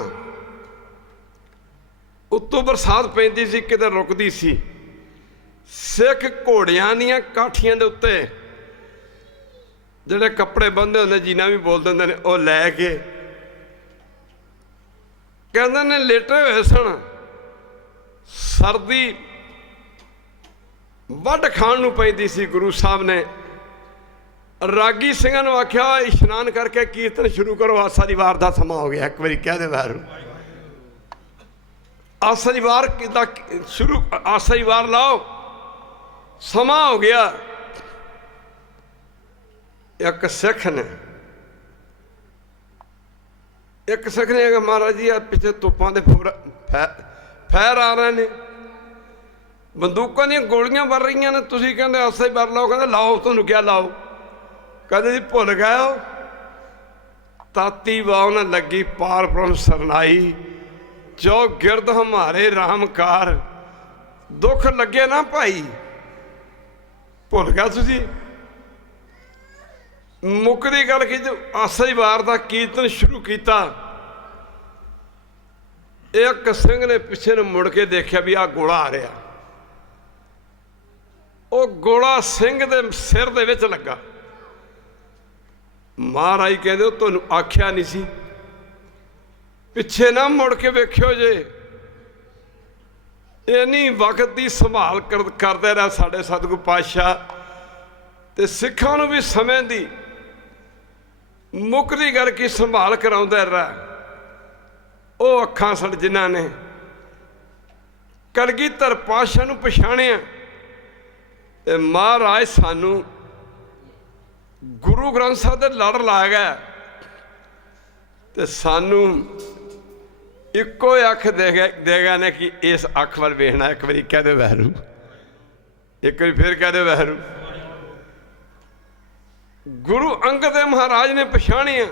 उत्तों बरसात पैंदी सी, किते रुकदी सी। सिख घोड़ियां दीयां काठियां दे उत्ते जिहड़े कपड़े बंधे होंदे, जीना भी बोल दिंदे ने, वो लैके कहंदे ने लेटे होए सन। सर्दी वढ खाण नूं पैंदी सी। गुरु साहब ने रागी सिंघां नूं आख्या इशनान करके कीर्तन शुरू करो, आसा दी वार दा समा हो गया। एक बारी कह दे वैरू। आसा दी वार दा शुरू, आसा दी वार लाओ, समा हो गया। एक सिख ने कि महाराज जी आ पिछले तोपां दे फैर आ रहे ने, बंदूकां दी गोलियां वर रही ने, तुसीं कहंदे आस्सा ही वर लाओ। कहंदे लाओ, तुहानूं क्या लाओ? कहंदे जी भुल गए हो, ताती वाव न लगी पार ब्रह्म सरनाई, जो गिरद हमारे रामकार, दुख लगे ना भाई। भुल गया तुसीं? मुकदी गल कि जो आसा ही वार का कीर्तन शुरू किया, एक सिंह ने पिछे ने मुड़ के देखा भी आ गोला आ रहा, वो गोला सिंह दे सिर दे विच लगा। महाराज कहते तुहानूं आख्या नहीं सी, पिछे ना मुड़ के वेख्यो जे। इन्नी वक्त की संभाल करते रहा साढ़े सतगुरु पातशाह, ते सिखां नूं भी समय दी मुकदी गल की संभाल कराउंदा रहा। वो अखां सड़ जिन्हां ने कलगीधर पातशाह नूं पछाणिया, ते महाराज सानू गुरु ग्रंथ साहिब दे लड़ ला गया, ते सानू इक्को अख दे गए ने कि इस अख वाल वेखना। एक बारी कह दे वैरू, एक बारी फिर कह दे वैरू। गुरु अंगद देव महाराज ने पछाणिया,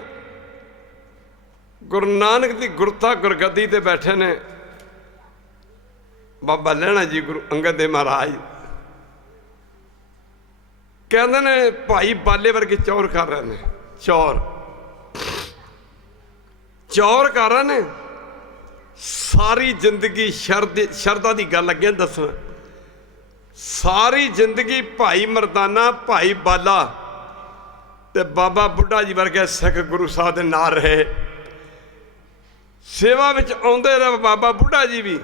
गुरु नानक की गुरता गुरगद्दी ते बैठे ने बाबा लहणा जी गुरु अंगद देव महाराज। कहते ने भाई बाले वर्गे चौर कर रहे हैं, चौर कर रहे हैं। सारी जिंदगी शरदा की गल लगे दसना, सारी जिंदगी भाई मरदाना भाई बाला ते बाबा बुढ़ा जी वर्गे सिख गुरु साहब के नाल रहे। सेवा विच आउंदे रहे बाबा बुढ़ा जी भी,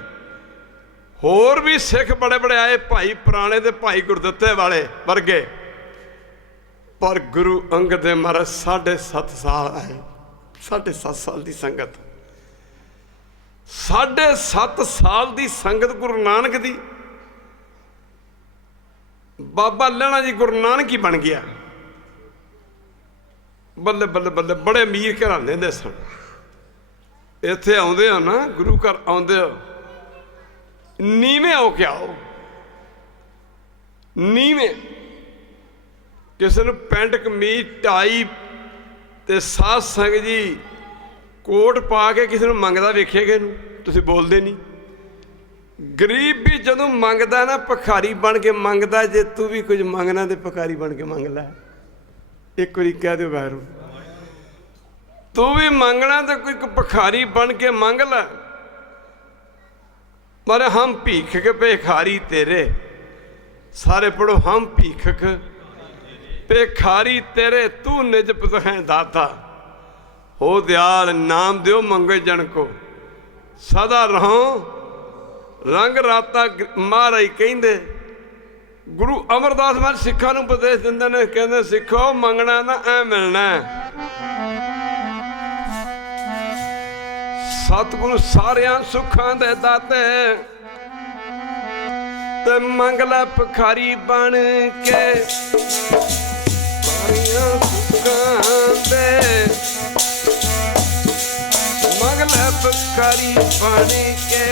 होर भी सिख बड़े बड़े आए, भाई पुराने ते भाई गुरदत्ते वाले वर्गे। पर गुरु अंगद देव महाराज 7.5 साल आए, 7.5 साल की संगत, 7.5 साल की संगत गुरु नानक दी। बाबा लहणा जी गुरु नानक ही बन गया। बल्ले बल्ले बल्ले बड़े अमीर घराने दे सन। इत्थे आउंदे हो ना, गुरु घर आउंदे हो, नीवें हो के आओ, नीवें। किसी ने पैंट कमीज टाई ते साध संग जी कोट पा के किसी ने मंगदा वेखेगे, तुसीं बोलदे नहीं। गरीब भी जदों मंगदा ना भिखारी बन के मंगदा, जे तू भी कुछ मंगना तो भिखारी बन के मंग लै। एक बारी कह दो वैरू, तू भी मंगना तो कोई भिखारी बन के मंग लै। पर हम भीखक भिखारी तेरे, सारे पढ़ो, हम भीखक भिखारी तेरे, तू निजपत है दाता। हो दयाल नाम दियो मंगे जन को, सदा रहो रंग राता। महाराज कहते गुरु अमरदास महाराज सिखा नूं उपदेश दिंदे ने, कहते सिखो मंगना ना ऐ मिलना। सतगुरु सारियां सुखां दे दाते, ते मंग लै भिखारी बन के सारियां सुखां दे, मंग लै भिखारी बन के।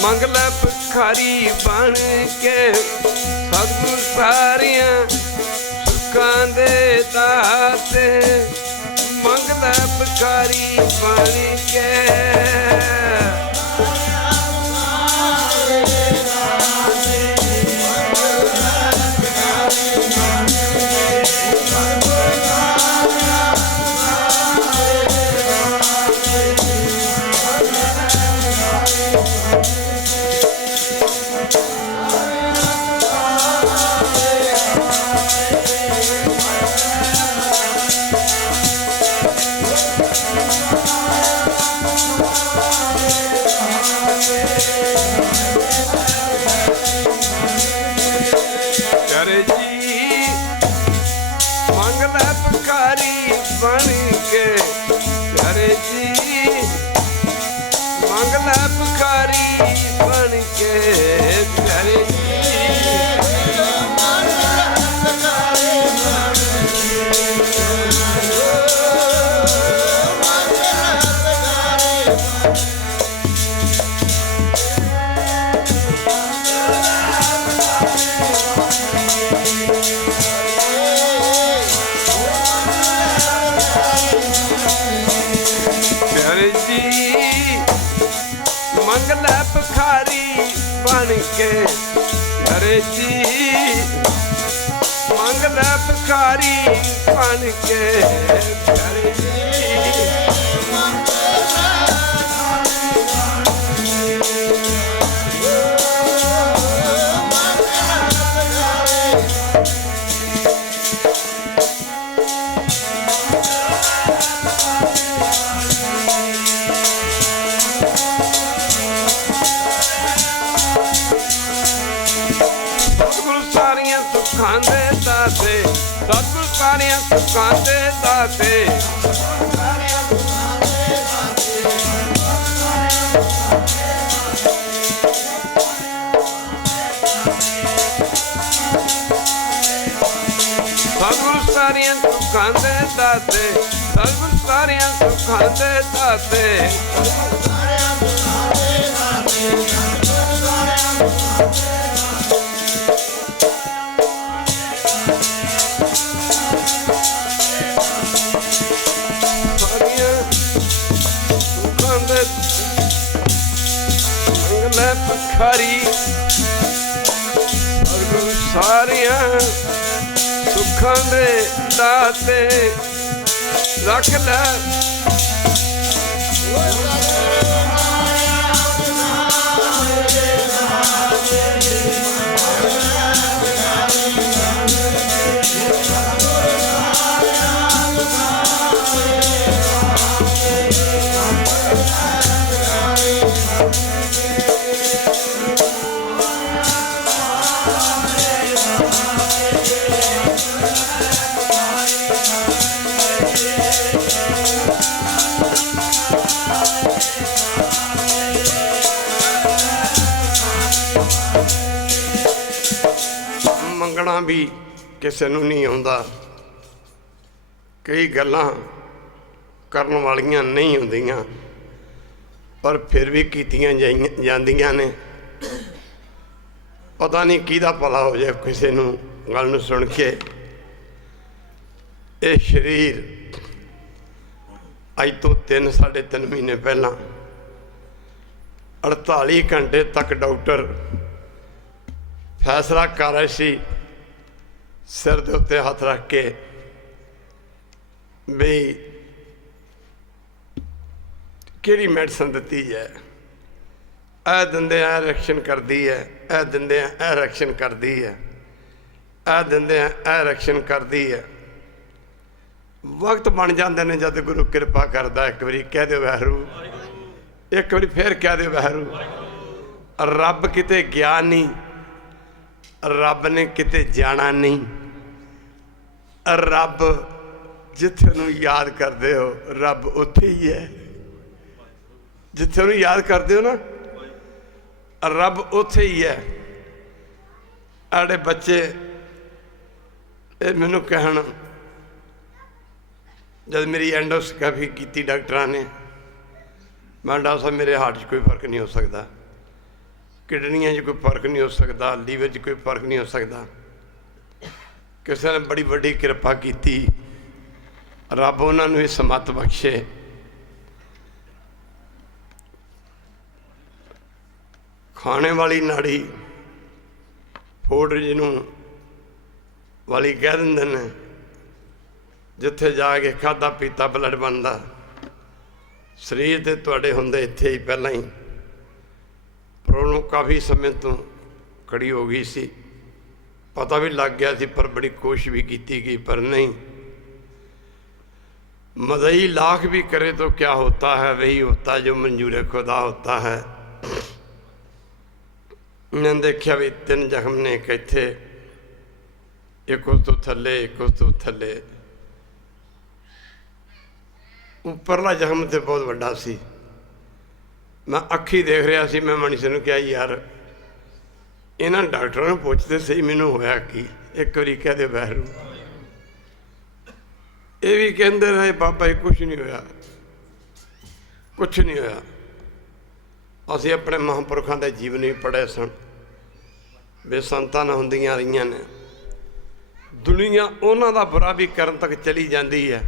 मंग लै भिखारी बन के, सतगुरु सारियां सुखां दे दाते। मंग लै भिखारी बन के, बन के प्यारे जी मंगला भिखारी बन के प्यारे जी मंगला भिखारी बन के प्यारे जी मंगला भिखारी बन के प्यारे जी सुखां दे दाते सतगुर सारियां सुखां दे दाते सतगुर सारियां सुखां दे दाते सतगुर सारियां सुखां दे दाते मंगला भिखारी सतगुर सारियां सुखां दे दाते रख ले ਮੰਗਣਾ ਵੀ ਕਿਸੇ ਨੂੰ ਨਹੀਂ ਆਉਂਦਾ ਕਈ ਗੱਲਾਂ ਕਰਨ ਵਾਲੀਆਂ ਨਹੀਂ ਹੁੰਦੀਆਂ ਪਰ ਫਿਰ ਵੀ ਕੀਤੀਆਂ ਜਾਂਦੀਆਂ ਨੇ ਪਤਾ ਨਹੀਂ ਕਿਹਦਾ ਭਲਾ ਹੋ ਜਾਏ ਕਿਸੇ ਨੂੰ ਗੱਲ ਨੂੰ ਸੁਣ ਕੇ ਇਹ ਸਰੀਰ ਅੱਜ ਤੋਂ 3-3.5 ਮਹੀਨੇ ਪਹਿਲਾਂ 48 ਘੰਟੇ ਤੱਕ ਡਾਕਟਰ फैसला कर रहे सी सिर के उत्ते हाथ रख के बई केड़ी मेडिसिन दी है ए दिंदे ए रिएक्शन करती है ए दिंदे ए रिएक्शन करती है ए दिंदे ए रिएक्शन करती है वक्त बन जाते हैं जब गुरु कृपा करता एक बारी कह दो वाहरू एक बारी फिर कह दो वाहरू रब किते गया नहीं रब ने किते जाना नहीं रब जिथे नूं याद करते हो रब उत्थे ही है जिथे नूं याद करते हो ना रब उत्थे ही है आड़े बच्चे ये मैनू कहन जब मेरी एंडोस्कोपी की डॉक्टर ने मैं डॉक्टर साहब मेरे हार्ट च कोई फर्क नहीं हो सकता किडनियां च कोई फर्क नहीं हो सकता लीवर च कोई फर्क नहीं हो सकता किसी ने बड़ी वड्डी कृपा की रब उन्होंने ये समत बख्शे खाने वाली नाड़ी फोड़ जिन्हों वाली कह देंगे ने जिथे जाके खादा पीता ब्लड बनता शरीर तो तुहाडे हुंदे इत्थे ही पहला ही प्रॉब्लम काफ़ी समय तो खड़ी हो गई सी पता भी लग गया सी पर बड़ी कोशिश भी की गई पर नहीं मदई लाख भी करे तो क्या होता है वही होता है जो मंजूर खुदा होता है मैं देखा भी 3 जख्म ने एक इत्थे एक उस तो थले एक उस तो थले ਉੱਪਰਲਾ ਜ਼ਖਮ ਤੇ ਬਹੁਤ ਵੱਡਾ ਸੀ। ਮੈਂ ਅੱਖੀ ਦੇਖ ਰਿਹਾ ਸੀ। ਮੈਂ ਮਨੀਸ਼ ਨੂੰ ਕਿਹਾ, ਯਾਰ ਇਹਨਾਂ ਡਾਕਟਰਾਂ ਨੂੰ ਪੁੱਛਦੇ ਸਹੀ ਮੈਨੂੰ ਹੋਇਆ ਕੀ। ਇੱਕ ਵਾਰੀ ਕਹਦੇ ਵੈਰੂ, ਇਹ ਵੀ ਕਹਿੰਦੇ ਰਹੇ ਬਾਬਾ ਜੀ ਕੁਛ ਨਹੀਂ ਹੋਇਆ, ਕੁਛ ਨਹੀਂ ਹੋਇਆ। ਅਸੀਂ ਆਪਣੇ ਮਹਾਂਪੁਰਖਾਂ ਦੇ ਜੀਵਨ ਵੀ ਪੜ੍ਹੇ ਸਨ ਵੀ ਸੰਤਾਂ ਨਾਲ ਹੁੰਦੀਆਂ ਰਹੀਆਂ ਨੇ। ਦੁਨੀਆ ਉਹਨਾਂ ਦਾ ਬੁਰਾ ਵੀ ਕਰਨ ਤੱਕ ਚਲੀ ਜਾਂਦੀ ਹੈ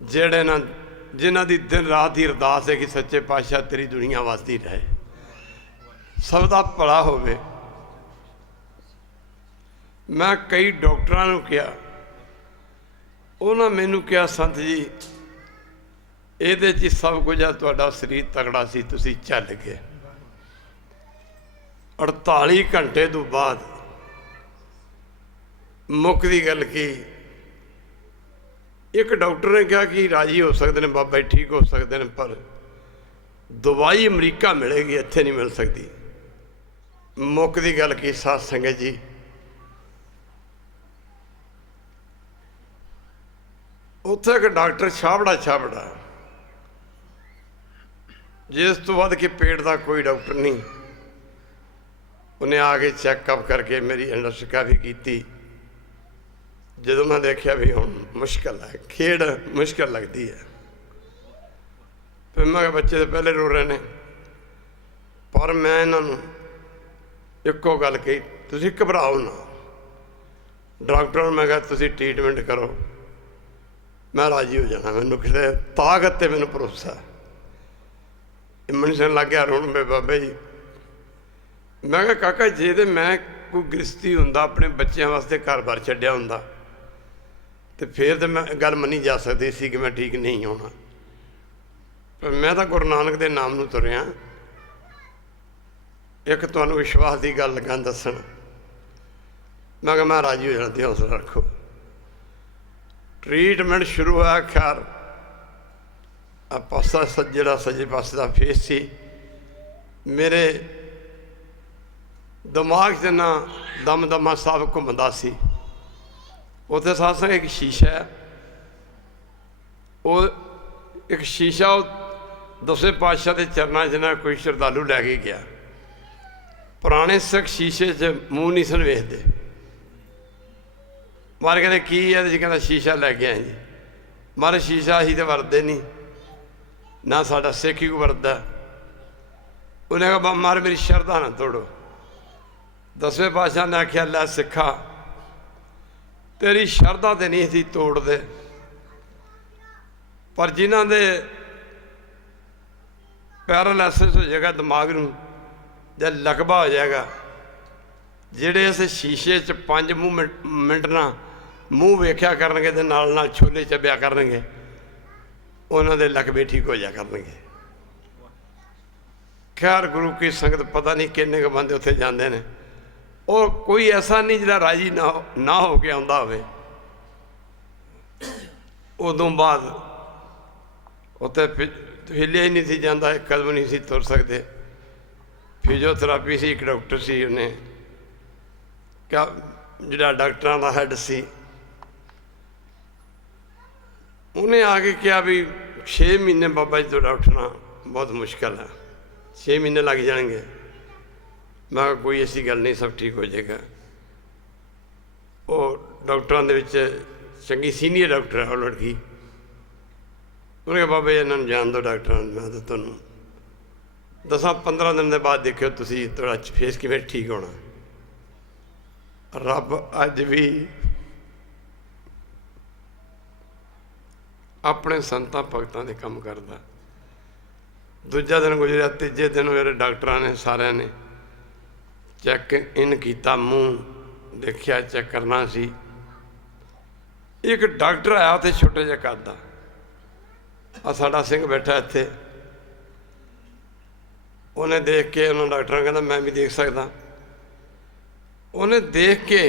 ਜਿਹੜੇ ਨਾਲ ਜਿਨ੍ਹਾਂ ਦੀ ਦਿਨ ਰਾਤ ਦੀ ਅਰਦਾਸ ਹੈ ਕਿ ਸੱਚੇ ਪਾਤਸ਼ਾਹ ਤੇਰੀ ਦੁਨੀਆ ਵਸਦੀ ਰਹੇ, ਸਭ ਦਾ ਭਲਾ ਹੋਵੇ। ਮੈਂ ਕਈ ਡਾਕਟਰਾਂ ਨੂੰ ਕਿਹਾ, ਉਹਨਾਂ ਮੈਨੂੰ ਕਿਹਾ, ਸੰਤ ਜੀ ਇਹਦੇ 'ਚ ਸਭ ਕੁਝ ਆ, ਤੁਹਾਡਾ ਸਰੀਰ ਤਗੜਾ ਸੀ, ਤੁਸੀਂ ਚੱਲ ਗਏ। 48 ਘੰਟੇ ਤੋਂ ਬਾਅਦ ਮੁੱਖ ਦੀ ਗੱਲ ਕੀ, ਇੱਕ ਡਾਕਟਰ ਨੇ ਕਿਹਾ ਕਿ ਰਾਜੀ ਹੋ ਸਕਦੇ ਨੇ ਬਾਬਾ ਜੀ, ਠੀਕ ਹੋ ਸਕਦੇ ਨੇ, ਪਰ ਦਵਾਈ ਅਮਰੀਕਾ ਮਿਲੇਗੀ, ਇੱਥੇ ਨਹੀਂ ਮਿਲ ਸਕਦੀ। ਮੁੱਖ ਦੀ ਗੱਲ ਕੀ ਸਾਧ ਸੰਗਤ ਜੀ, ਉੱਥੇ ਇੱਕ ਡਾਕਟਰ ਛਾਬੜਾ ਜਿਸ ਤੋਂ ਵੱਧ ਕੇ ਪੇਟ ਦਾ ਕੋਈ ਡਾਕਟਰ ਨਹੀਂ। ਉਹਨੇ ਆ ਕੇ ਚੈੱਕਅਪ ਕਰਕੇ ਮੇਰੀ ਐਂਡੋਸਕੋਪੀ ਕੀਤੀ। ਜਦੋਂ ਮੈਂ ਦੇਖਿਆ ਵੀ ਹੁਣ ਮੁਸ਼ਕਲ ਹੈ, ਖੇਡ ਮੁਸ਼ਕਲ ਲੱਗਦੀ ਹੈ, ਫਿਰ ਮੈਂ ਕਿਹਾ ਬੱਚੇ ਤਾਂ ਪਹਿਲੇ ਰੋ ਰਹੇ ਨੇ। ਪਰ ਮੈਂ ਇਹਨਾਂ ਨੂੰ ਇੱਕੋ ਗੱਲ ਕਹੀ, ਤੁਸੀਂ ਘਬਰਾਓ ਨਾ। ਡਾਕਟਰ ਨੂੰ ਮੈਂ ਕਿਹਾ ਤੁਸੀਂ ਟ੍ਰੀਟਮੈਂਟ ਕਰੋ, ਮੈਂ ਰਾਜੀ ਹੋ ਜਾਣਾ। ਮੈਨੂੰ ਕਿਸੇ ਤਾਕਤ ਤੇ ਮੈਨੂੰ ਭਰੋਸਾ। ਮਨਸ਼ਨ ਲੱਗ ਗਿਆ ਰੋਣ ਵੀ ਬਾਬਾ ਜੀ। ਮੈਂ ਕਿਹਾ ਕਾਕਾ ਜੇ ਤੇ ਮੈਂ ਕੋਈ ਗ੍ਰਸਤੀ ਹੁੰਦਾ, ਆਪਣੇ ਬੱਚਿਆਂ ਵਾਸਤੇ ਘਰ-ਬਾਰ ਛੱਡਿਆ ਹੁੰਦਾ, ਤੇ ਫਿਰ ਤਾਂ ਮੈਂ ਗੱਲ ਮੰਨੀ ਜਾ ਸਕਦੀ ਸੀ ਕਿ ਮੈਂ ਠੀਕ ਨਹੀਂ ਹੋਣਾ। ਪਰ ਮੈਂ ਤਾਂ ਗੁਰੂ ਨਾਨਕ ਦੇ ਨਾਮ ਨੂੰ ਤੁਰਿਆ। ਇੱਕ ਤੁਹਾਨੂੰ ਵਿਸ਼ਵਾਸ ਦੀ ਗੱਲ ਲੱਗਾ ਦੱਸਣ। ਮੈਂ ਕਿਹਾ ਮੈਂ ਰਾਜੀ ਹੋ ਜਾਣਾ, ਤੇ ਹੌਸਲਾ ਰੱਖੋ। ਟ੍ਰੀਟਮੈਂਟ ਸ਼ੁਰੂ ਹੋਇਆ। ਖੈਰ ਆ ਪਾਸਾ ਜਿਹੜਾ ਸੱਜੇ ਪਾਸੇ ਦਾ ਫੇਸ ਸੀ, ਮੇਰੇ ਦਿਮਾਗ 'ਚ ਨਾ ਦਮਦਮਾ ਸਾਹਿਬ ਘੁੰਮਦਾ ਸੀ। ਉੱਥੇ ਸਾਧ ਸੰਗਤ ਇੱਕ ਸ਼ੀਸ਼ਾ ਹੈ, ਉਹ ਇੱਕ ਸ਼ੀਸ਼ਾ ਉਹ ਦਸਵੇਂ ਪਾਤਸ਼ਾਹ ਦੇ ਚਰਨਾਂ 'ਚ ਨਾ ਕੋਈ ਸ਼ਰਧਾਲੂ ਲੈ ਕੇ ਗਿਆ। ਪੁਰਾਣੇ ਸਿੱਖ ਸ਼ੀਸ਼ੇ 'ਚ ਮੂੰਹ ਨਹੀਂ ਸਨ ਵੇਖਦੇ। ਮਾਰੇ ਕਹਿੰਦੇ ਕੀ ਹੈ? ਇਹਦੇ 'ਚ ਕਹਿੰਦਾ ਸ਼ੀਸ਼ਾ ਲੈ ਕੇ ਆਏ ਜੀ। ਮਾਰੇ ਸ਼ੀਸ਼ਾ ਅਸੀਂ ਤਾਂ ਵਰਤਦੇ ਨਹੀਂ, ਨਾ ਸਾਡਾ ਸਿੱਖ ਹੀ ਵਰਤਦਾ। ਉਹਨੇ ਕਿਹਾ ਮਾਰੇ ਮੇਰੀ ਸ਼ਰਧਾ ਨਾ ਤੋੜੋ। ਦਸਵੇਂ ਪਾਤਸ਼ਾਹ ਨੇ ਆਖਿਆ, ਲੈ ਸਿੱਖਾ ਤੇਰੀ ਸ਼ਰਧਾ ਤੇ ਨਹੀਂ ਅਸੀਂ ਤੋੜਦੇ, ਪਰ ਜਿਨ੍ਹਾਂ ਦੇ ਪੈਰਾਲਾਇਸਿਸ ਹੋ ਜਾਏਗਾ ਦਿਮਾਗ ਨੂੰ, ਜਾਂ ਲਕਵਾ ਹੋ ਜਾਏਗਾ, ਜਿਹੜੇ ਇਸ ਸ਼ੀਸ਼ੇ 'ਚ 5 ਮਿੰਟ ਨਾ ਮੂੰਹ ਵੇਖਿਆ ਕਰਨਗੇ ਤੇ ਨਾਲ ਨਾਲ ਛੋਲੇ ਚੱਬਿਆ ਕਰਨਗੇ, ਉਹਨਾਂ ਦੇ ਲਕਵੇ ਠੀਕ ਹੋ ਜਾ ਕਰਨਗੇ। ਖੈਰ ਗੁਰੂ ਕੀ ਸੰਗਤ ਪਤਾ ਨਹੀਂ ਕਿੰਨੇ ਕੁ ਬੰਦੇ ਉੱਥੇ ਜਾਂਦੇ ਨੇ। ਉਹ ਕੋਈ ਐਸਾ ਨਹੀਂ ਜਿਹੜਾ ਰਾਜੀ ਨਾ ਹੋ ਕੇ ਆਉਂਦਾ ਹੋਵੇ। ਉਦੋਂ ਬਾਅਦ ਉੱਥੇ ਹਿੱਲਿਆ ਹੀ ਨਹੀਂ ਸੀ ਜਾਂਦਾ, ਇੱਕ ਕਦਮ ਨਹੀਂ ਸੀ ਤੁਰ ਸਕਦੇ। ਫਿਜ਼ੀਓਥੈਰੇਪੀ ਸੀ, ਇੱਕ ਡਾਕਟਰ ਸੀ, ਉਹਨੇ ਕਿਹਾ ਜਿਹੜਾ ਡਾਕਟਰਾਂ ਦਾ ਹੈੱਡ ਸੀ, ਉਹਨੇ ਆ ਕੇ ਕਿਹਾ ਵੀ 6 ਮਹੀਨੇ ਬਾਬਾ ਜੀ ਤੁਹਾਡਾ ਉੱਠਣਾ ਬਹੁਤ ਮੁਸ਼ਕਿਲ ਹੈ, 6 ਮਹੀਨੇ ਲੱਗ ਜਾਣਗੇ। ਮੈਂ ਕਿਹਾ ਕੋਈ ਐਸੀ ਗੱਲ ਨਹੀਂ, ਸਭ ਠੀਕ ਹੋ ਜਾਏਗਾ। ਉਹ ਡਾਕਟਰਾਂ ਦੇ ਵਿੱਚ ਚੰਗੀ ਸੀਨੀਅਰ ਡਾਕਟਰ ਹੈ ਉਹ ਲੜਕੀ। ਉਹਨੇ ਕਿਹਾ ਬਾਬਾ ਜੀ ਇਹਨਾਂ ਨੂੰ ਜਾਣ ਦਿਓ ਡਾਕਟਰਾਂ ਨੂੰ, ਮੈਂ ਤਾਂ ਤੁਹਾਨੂੰ 10-15 ਦਿਨ ਦੇ ਬਾਅਦ ਦੇਖਿਓ ਤੁਸੀਂ ਤੁਹਾਡਾ ਫੇਸ ਕਿਵੇਂ ਠੀਕ ਹੋਣਾ। ਰੱਬ ਅੱਜ ਵੀ ਆਪਣੇ ਸੰਤਾਂ ਭਗਤਾਂ ਦੇ ਕੰਮ ਕਰਦਾ। ਦੂਜਾ ਦਿਨ ਗੁਜ਼ਰਿਆ, ਤੀਜੇ ਦਿਨ ਮੇਰੇ ਡਾਕਟਰਾਂ ਨੇ ਸਾਰਿਆਂ ਨੇ ਚੈੱਕ ਇਨ ਕੀਤਾ, ਮੂੰਹ ਦੇਖਿਆ, ਚੈੱਕ ਕਰਨਾ ਸੀ। ਇੱਕ ਡਾਕਟਰ ਆਇਆ ਉੱਥੇ ਛੋਟੇ ਜਿਹੇ ਕੱਦ ਦਾ, ਆ ਸਾਡਾ ਸਿੰਘ ਬੈਠਾ ਇੱਥੇ। ਉਹਨੇ ਦੇਖ ਕੇ ਉਹਨਾਂ ਡਾਕਟਰਾਂ ਕਹਿੰਦਾ ਮੈਂ ਵੀ ਦੇਖ ਸਕਦਾ। ਉਹਨੇ ਦੇਖ ਕੇ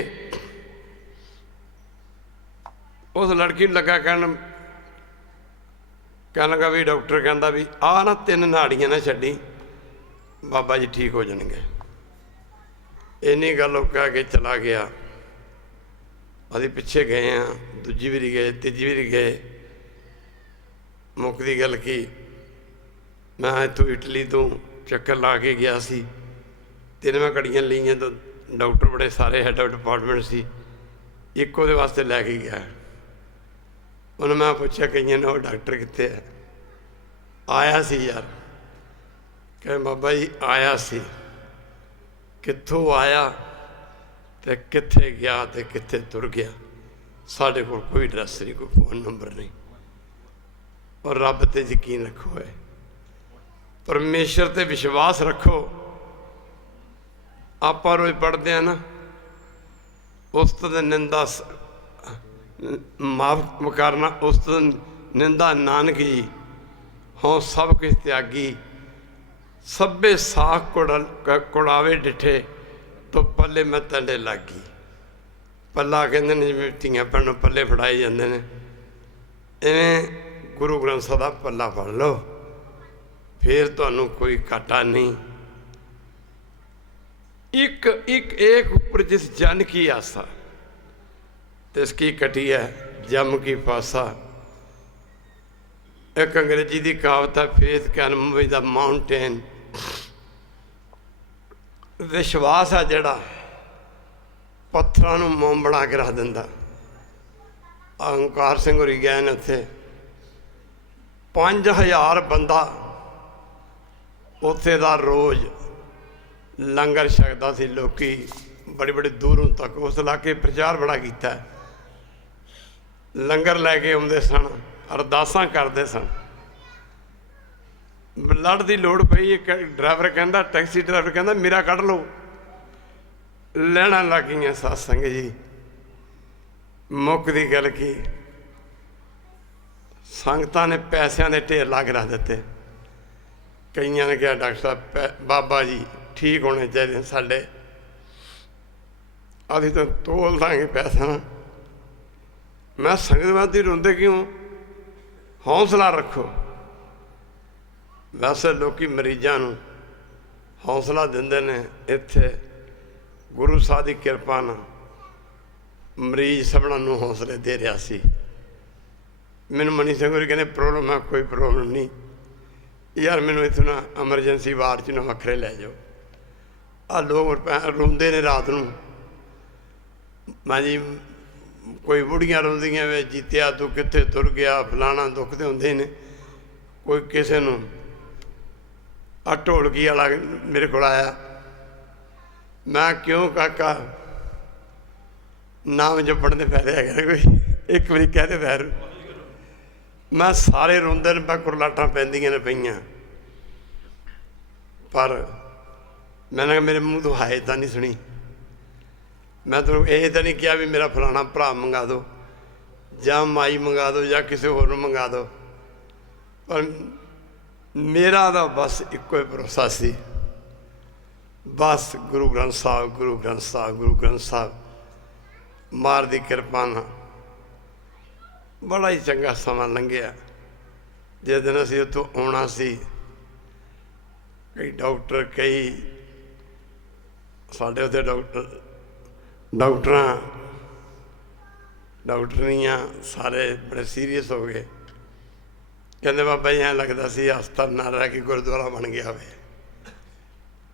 ਉਸ ਲੜਕੀ ਨੂੰ ਲੱਗਾ ਕਹਿਣ ਲੱਗਾ ਵੀ ਡਾਕਟਰ ਕਹਿੰਦਾ ਵੀ ਆਹ ਨਾ 3 ਨਾੜੀਆਂ ਨਾ ਛੱਡੀ, ਬਾਬਾ ਜੀ ਠੀਕ ਹੋ ਜਾਣਗੇ। ਇੰਨੀ ਗੱਲ ਉਹ ਕਹਿ ਕੇ ਚਲਾ ਗਿਆ। ਅਸੀਂ ਪਿੱਛੇ ਗਏ ਹਾਂ, ਦੂਜੀ ਵਾਰੀ ਗਏ, ਤੀਜੀ ਵਾਰੀ ਗਏ। ਮੁੱਕਦੀ ਗੱਲ ਕੀ, ਮੈਂ ਇੱਥੋਂ ਇਟਲੀ ਤੋਂ ਚੱਕਰ ਲਾ ਕੇ ਗਿਆ ਸੀ, 3 ਘੜੀਆਂ ਲਈਆਂ ਤਾਂ ਡਾਕਟਰ ਬੜੇ ਸਾਰੇ ਹੈਡ ਆਫ ਡਿਪਾਰਟਮੈਂਟ ਸੀ, ਇੱਕ ਉਹਦੇ ਵਾਸਤੇ ਲੈ ਕੇ ਗਿਆ। ਉਹਨੂੰ ਮੈਂ ਪੁੱਛਿਆ ਕਈਆਂ ਨੇ, ਉਹ ਡਾਕਟਰ ਕਿੱਥੇ ਹੈ? ਆਇਆ ਸੀ ਯਾਰ। ਕਹਿੰਦੇ ਬਾਬਾ ਜੀ ਆਇਆ ਸੀ, ਕਿੱਥੋਂ ਆਇਆ ਤੇ ਕਿੱਥੇ ਗਿਆ ਤੇ ਕਿੱਥੇ ਤੁਰ ਗਿਆ, ਸਾਡੇ ਕੋਲ ਕੋਈ ਐਡਰੈਸ ਨਹੀਂ, ਕੋਈ ਫੋਨ ਨੰਬਰ ਨਹੀਂ। ਔਰ ਰੱਬ ਤੇ ਯਕੀਨ ਰੱਖੋ, ਹੈ ਪਰਮੇਸ਼ਰ ਤੇ ਵਿਸ਼ਵਾਸ ਰੱਖੋ। ਆਪਾਂ ਰੋਜ਼ ਪੜ੍ਹਦੇ ਹਾਂ ਨਾ, ਉਸਤਤ ਨਿੰਦਾ ਮਾਫ ਕਰਨਾ, ਉਸਤਤ ਨਿੰਦਾ ਨਾਨਕ ਜੀ, ਹੋਂ ਸਭ ਕੁਛ ਤਿਆਗੀ, ਸਭੇ ਸਾਖ ਕੁੜਾਵੇ ਡਿਠੇ ਤੋ ਪੱਲੇ ਮੈਂ ਤੰਡੇ ਲੱਗੀ। ਪੱਲਾ ਕਹਿੰਦੇ ਨੇ ਜਿਵੇਂ ਧੀਆਂ ਭੈਣਾਂ ਨੂੰ ਪੱਲੇ ਫੜਾਏ ਜਾਂਦੇ ਨੇ, ਇਵੇਂ ਗੁਰੂ ਗ੍ਰੰਥ ਸਾਹਿਬ ਦਾ ਪੱਲਾ ਫੜ ਲਓ, ਫਿਰ ਤੁਹਾਨੂੰ ਕੋਈ ਘਾਟਾ ਨਹੀਂ। ਇੱਕ ਇੱਕ ਏਕ ਉੱਪਰ ਜਿਸ ਜਨ ਕੀ ਆਸਾ, ਤਿਸ ਕੀ ਕਟੀ ਹੈ ਜਮ ਕੀ ਪਾਸਾ। ਇੱਕ ਅੰਗਰੇਜ਼ੀ ਦੀ ਕਹਾਵਤ ਹੈ, faith can move the mountain. ਵਿਸ਼ਵਾਸ ਆ ਜਿਹੜਾ ਪੱਥਰਾਂ ਨੂੰ ਮੋਮ ਬਣਾ ਕੇ ਰੱਖ ਦਿੰਦਾ। ਓਂਕਾਰ ਸਿੰਘ ਹੋਰੀ ਗਏ ਨੇ ਉੱਥੇ, 5000 ਬੰਦਾ ਉੱਥੇ ਦਾ ਰੋਜ਼ ਲੰਗਰ ਛਕਦਾ ਸੀ। ਲੋਕੀ ਬੜੇ ਬੜੇ ਦੂਰੋਂ ਤੱਕ ਉਸ ਇਲਾਕੇ ਪ੍ਰਚਾਰ ਬੜਾ ਕੀਤਾ, ਲੰਗਰ ਲੈ ਕੇ ਆਉਂਦੇ ਸਨ, ਅਰਦਾਸਾਂ ਕਰਦੇ ਸਨ। ਬਲੱਡ ਦੀ ਲੋੜ ਪਈ, ਇੱਕ ਡਰਾਈਵਰ ਕਹਿੰਦਾ, ਟੈਕਸੀ ਡਰਾਈਵਰ ਕਹਿੰਦਾ ਮੇਰਾ ਕੱਢ ਲਓ। ਲੈਣਾ ਲੱਗ ਗਈਆਂ ਸਾਧ ਸੰਗਤ ਜੀ। ਮੁੱਕਦੀ ਗੱਲ ਕੀ, ਸੰਗਤਾਂ ਨੇ ਪੈਸਿਆਂ ਦੇ ਢੇਰ ਲਾ ਕੇ ਰੱਖ ਦਿੱਤੇ। ਕਈਆਂ ਨੇ ਕਿਹਾ ਡਾਕਟਰ ਸਾਹਿਬ ਬਾਬਾ ਜੀ ਠੀਕ ਹੋਣੇ ਚਾਹੀਦੇ ਸਾਡੇ, ਅਸੀਂ ਤਾਂ ਤੋਲ ਦਾਂਗੇ ਪੈਸਾ। ਮੈਂ ਸੰਗਤਵਾਦੀ ਰੋਂਦੇ ਕਿਉਂ? ਹੌਸਲਾ ਰੱਖੋ। ਵੈਸੇ ਲੋਕੀ ਮਰੀਜ਼ਾਂ ਨੂੰ ਹੌਸਲਾ ਦਿੰਦੇ ਨੇ, ਇੱਥੇ ਗੁਰੂ ਸਾਹਿਬ ਦੀ ਕਿਰਪਾ ਨਾਲ ਮਰੀਜ਼ ਸਭਨਾਂ ਨੂੰ ਹੌਸਲੇ ਦੇ ਰਿਹਾ ਸੀ। ਮੈਨੂੰ ਮਨੀ ਸਿੰਘ ਹੋਰੀ ਕਹਿੰਦੇ ਪ੍ਰੋਬਲਮ ਹੈ, ਕੋਈ ਪ੍ਰੋਬਲਮ ਨਹੀਂ ਯਾਰ, ਮੈਨੂੰ ਇੱਥੋਂ ਨਾ ਐਮਰਜੈਂਸੀ ਵਾਰਡ 'ਚ ਨਾ ਵੱਖਰੇ ਲੈ ਜਾਓ। ਆਹ ਲੋਕ ਰੋਂਦੇ ਨੇ ਰਾਤ ਨੂੰ, ਮੈਂ ਜੀ ਕੋਈ ਬੁੜੀਆਂ ਰੋਂਦੀਆਂ ਵੇ, ਜੀਤਿਆ ਤੂੰ ਕਿੱਥੇ ਤੁਰ ਗਿਆ, ਫਲਾਣਾ ਦੁੱਖ ਦੇ ਹੁੰਦੇ ਨੇ। ਕੋਈ ਕਿਸੇ ਨੂੰ ਆਹ ਢੋਲਕੀ ਵਾਲਾ ਮੇਰੇ ਕੋਲ ਆਇਆ, ਮੈਂ ਕਿਉਂ ਕਾਕਾ ਨਾਮ ਜਪਣ ਦੇ ਫਾਇਦੇ ਹੈਗੇ ਕੋਈ, ਇੱਕ ਵਾਰੀ ਕਹਿ ਦੇ ਵੈਰ। ਮੈਂ ਸਾਰੇ ਰੋਂਦੇ ਨੇ, ਮੈਂ ਕੁਰਲਾਟਾਂ ਪੈਂਦੀਆਂ ਨੇ ਪਈਆਂ, ਪਰ ਮੈਂ ਕਿਹਾ ਮੇਰੇ ਮੂੰਹ ਤੋਂ ਹਾਏ ਤਾਂ ਨਹੀਂ ਸੁਣੀ। ਮੈਂ ਤੁਹਾਨੂੰ ਇਹ ਤਾਂ ਨਹੀਂ ਕਿਹਾ ਵੀ ਮੇਰਾ ਫਲਾਣਾ ਭਰਾ ਮੰਗਾ ਦਿਓ ਜਾਂ ਮਾਈ ਮੰਗਾ ਦਿਓ ਜਾਂ ਕਿਸੇ ਹੋਰ ਨੂੰ ਮੰਗਾ ਦਿਓ, ਪਰ ਮੇਰਾ ਤਾਂ ਬਸ ਇੱਕੋ ਹੀ ਭਰੋਸਾ ਸੀ, ਬਸ ਗੁਰੂ ਗ੍ਰੰਥ ਸਾਹਿਬ, ਗੁਰੂ ਗ੍ਰੰਥ ਸਾਹਿਬ, ਗੁਰੂ ਗ੍ਰੰਥ ਸਾਹਿਬ। ਮਾਰ ਦੀ ਕਿਰਪਾ ਨਾਲ ਬੜਾ ਹੀ ਚੰਗਾ ਸਮਾਂ ਲੰਘਿਆ। ਜਿਸ ਦਿਨ ਅਸੀਂ ਉੱਥੋਂ ਆਉਣਾ ਸੀ, ਕਈ ਡਾਕਟਰ, ਕਈ ਸਾਡੇ ਉੱਥੇ ਡਾਕਟਰਨੀਆਂ ਸਾਰੇ ਬੜੇ ਸੀਰੀਅਸ ਹੋ ਗਏ। ਕਹਿੰਦੇ ਬਾਬਾ ਜੀ ਐਂ ਲੱਗਦਾ ਸੀ ਹਸਪਤਾਲ ਨਾ ਰਹਿ ਕੇ ਗੁਰਦੁਆਰਾ ਬਣ ਗਿਆ ਹੋਵੇ,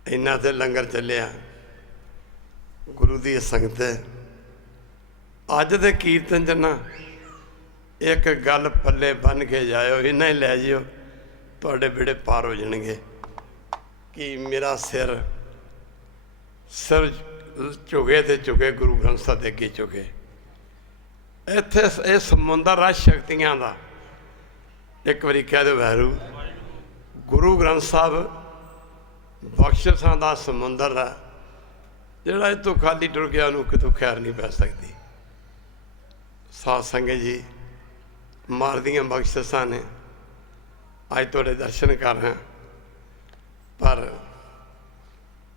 ਇੰਨਾ ਤੇ ਲੰਗਰ ਚੱਲਿਆ। ਗੁਰੂ ਦੀ ਸੰਗਤ ਅੱਜ ਦੇ ਕੀਰਤਨ 'ਚ ਨਾ ਇੱਕ ਗੱਲ ਪੱਲੇ ਬੰਨ੍ਹ ਕੇ ਜਾਇਓ, ਇੰਨਾ ਹੀ ਲੈ ਜਿਓ, ਤੁਹਾਡੇ ਬੇੜੇ ਪਾਰ ਹੋ ਜਾਣਗੇ। ਕਿ ਮੇਰਾ ਸਿਰ ਝੁਕੇ ਤੇ ਝੁਕੇ, ਗੁਰੂ ਗ੍ਰੰਥ ਸਾਹਿਬ ਦੇ ਅੱਗੇ ਝੁਕੇ। ਇੱਥੇ ਇਹ ਸਮੁੰਦਰ ਆ ਸ਼ਕਤੀਆਂ ਦਾ। ਇੱਕ ਵਾਰੀ ਕਹਿ ਦਿਓ ਵੈਰੂ। ਗੁਰੂ ਗ੍ਰੰਥ ਸਾਹਿਬ ਬਖਸ਼ਿਸ਼ਾਂ ਦਾ ਸਮੁੰਦਰ ਆ, ਜਿਹੜਾ ਇੱਥੋਂ ਖਾਲੀ ਟੁਰ ਗਿਆ ਉਹਨੂੰ ਕਿਤੋਂ ਖੈਰ ਨਹੀਂ ਪੈ ਸਕਦੀ। ਸਾਧ ਸੰਗਤ ਜੀ, ਮਾਰਦੀਆਂ ਬਖਸ਼ਿਸ਼ਾਂ ਨੇ, ਅੱਜ ਤੁਹਾਡੇ ਦਰਸ਼ਨ ਕਰ ਰਹੇ, ਪਰ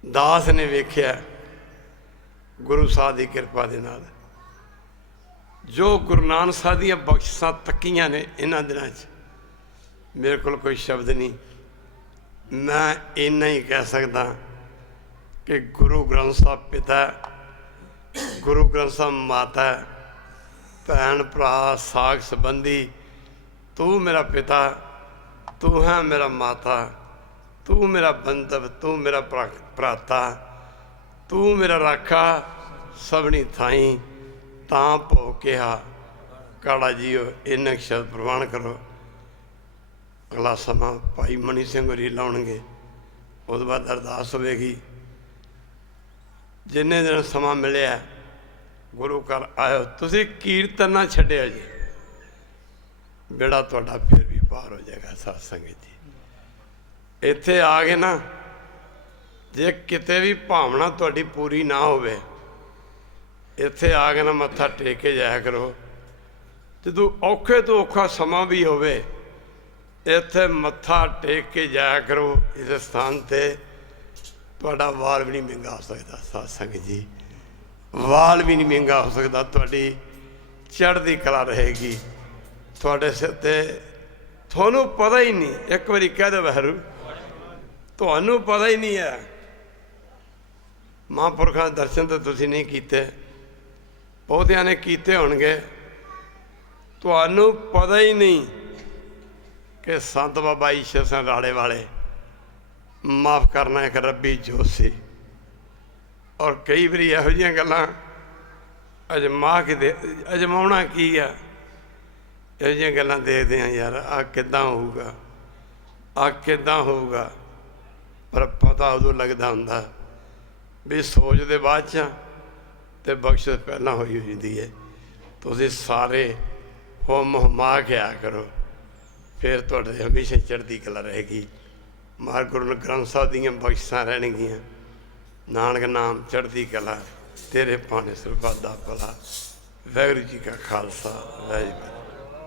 ਦਾਸ ਨੇ ਵੇਖਿਆ ਗੁਰੂ ਸਾਹਿਬ ਦੀ ਕਿਰਪਾ ਦੇ ਨਾਲ ਜੋ ਗੁਰੂ ਨਾਨਕ ਸਾਹਿਬ ਦੀਆਂ ਬਖਸ਼ਿਸ਼ਾਂ ਤੱਕੀਆਂ ਨੇ ਇਹਨਾਂ ਦਿਨਾਂ 'ਚ, ਮੇਰੇ ਕੋਲ ਕੋਈ ਸ਼ਬਦ ਨਹੀਂ। ਮੈਂ ਇੰਨਾ ਹੀ ਕਹਿ ਸਕਦਾ ਕਿ ਗੁਰੂ ਗ੍ਰੰਥ ਸਾਹਿਬ ਪਿਤਾ, ਗੁਰੂ ਗ੍ਰੰਥ ਸਾਹਿਬ ਮਾਤਾ, ਭੈਣ ਭਰਾ, ਸਾਕ ਸੰਬੰਧੀ, तू मेरा पिता, तू है मेरा माता, तू मेरा बंधव, तू मेरा भराता, तू मेरा राखा सबनी थाई, तां भो कहा काड़ा जीओ। इन्ने शब्द प्रवान करो। अगला समा भाई मनी सिंह होरी लाउणगे, उस बाद अरदास होगी। जिन्ने दिन समा मिलिया गुरु घर आयो, तुसी कीर्तन ना छड्डिया जी, बेड़ा तुहाडा फिर भी पार हो जाएगा। साध संगत जी इत्थे आ गए ना, जे किते भी भावना तुहाडी पूरी ना होवे, इत्थे आ गए ना मत्था टेक के जाया करो। जदों औखे तो औखा समा भी होवे, इत्थे मत्था टेक के जाया करो। इस स्थान ते तुहाडा वाल भी नहीं महंगा हो सकता। साध संगत जी वाल भी नहीं महंगा हो सकता, तुहाडी चढ़दी कला रहेगी तुहाडे सिर ते। तुहानू पता ही नहीं, एक बारी कह दे वाहिगुरू, तुहानू पता ही नहीं है। महापुरखों के दर्शन तो तुसीं नहीं कीते, बहुतियां ने कीते होणगे, तुहानू पता ही नहीं कि संत बाबा ईश्वर सिंह राड़े वाले माफ़ करना एक रब्बी जोत सी। और कई बारी इहो जिहियां गल्लां अजमा के अजमाउणा की आ, इहो जिहियां गल्लां देखदे आ यार आ किदां होऊगा, आ किदां होऊगा, पर पता उदों लगदा हुंदा भी सोच दे बाद च ते बख्शिश पहलां होई हुंदी है। तुसीं सारे हुम हुमा के आया करो, फिर तुहाडे हमेशा चढ़दी कला रहेगी। महाराज गुरु ग्रंथ साहिब दीयां बख्शिशां रहणगीਆਂ। नानक नाम चढ़दी कला तेरे पाने सरबत दा भला। वाहिगुरू जी का खालसा वाहिगुरू।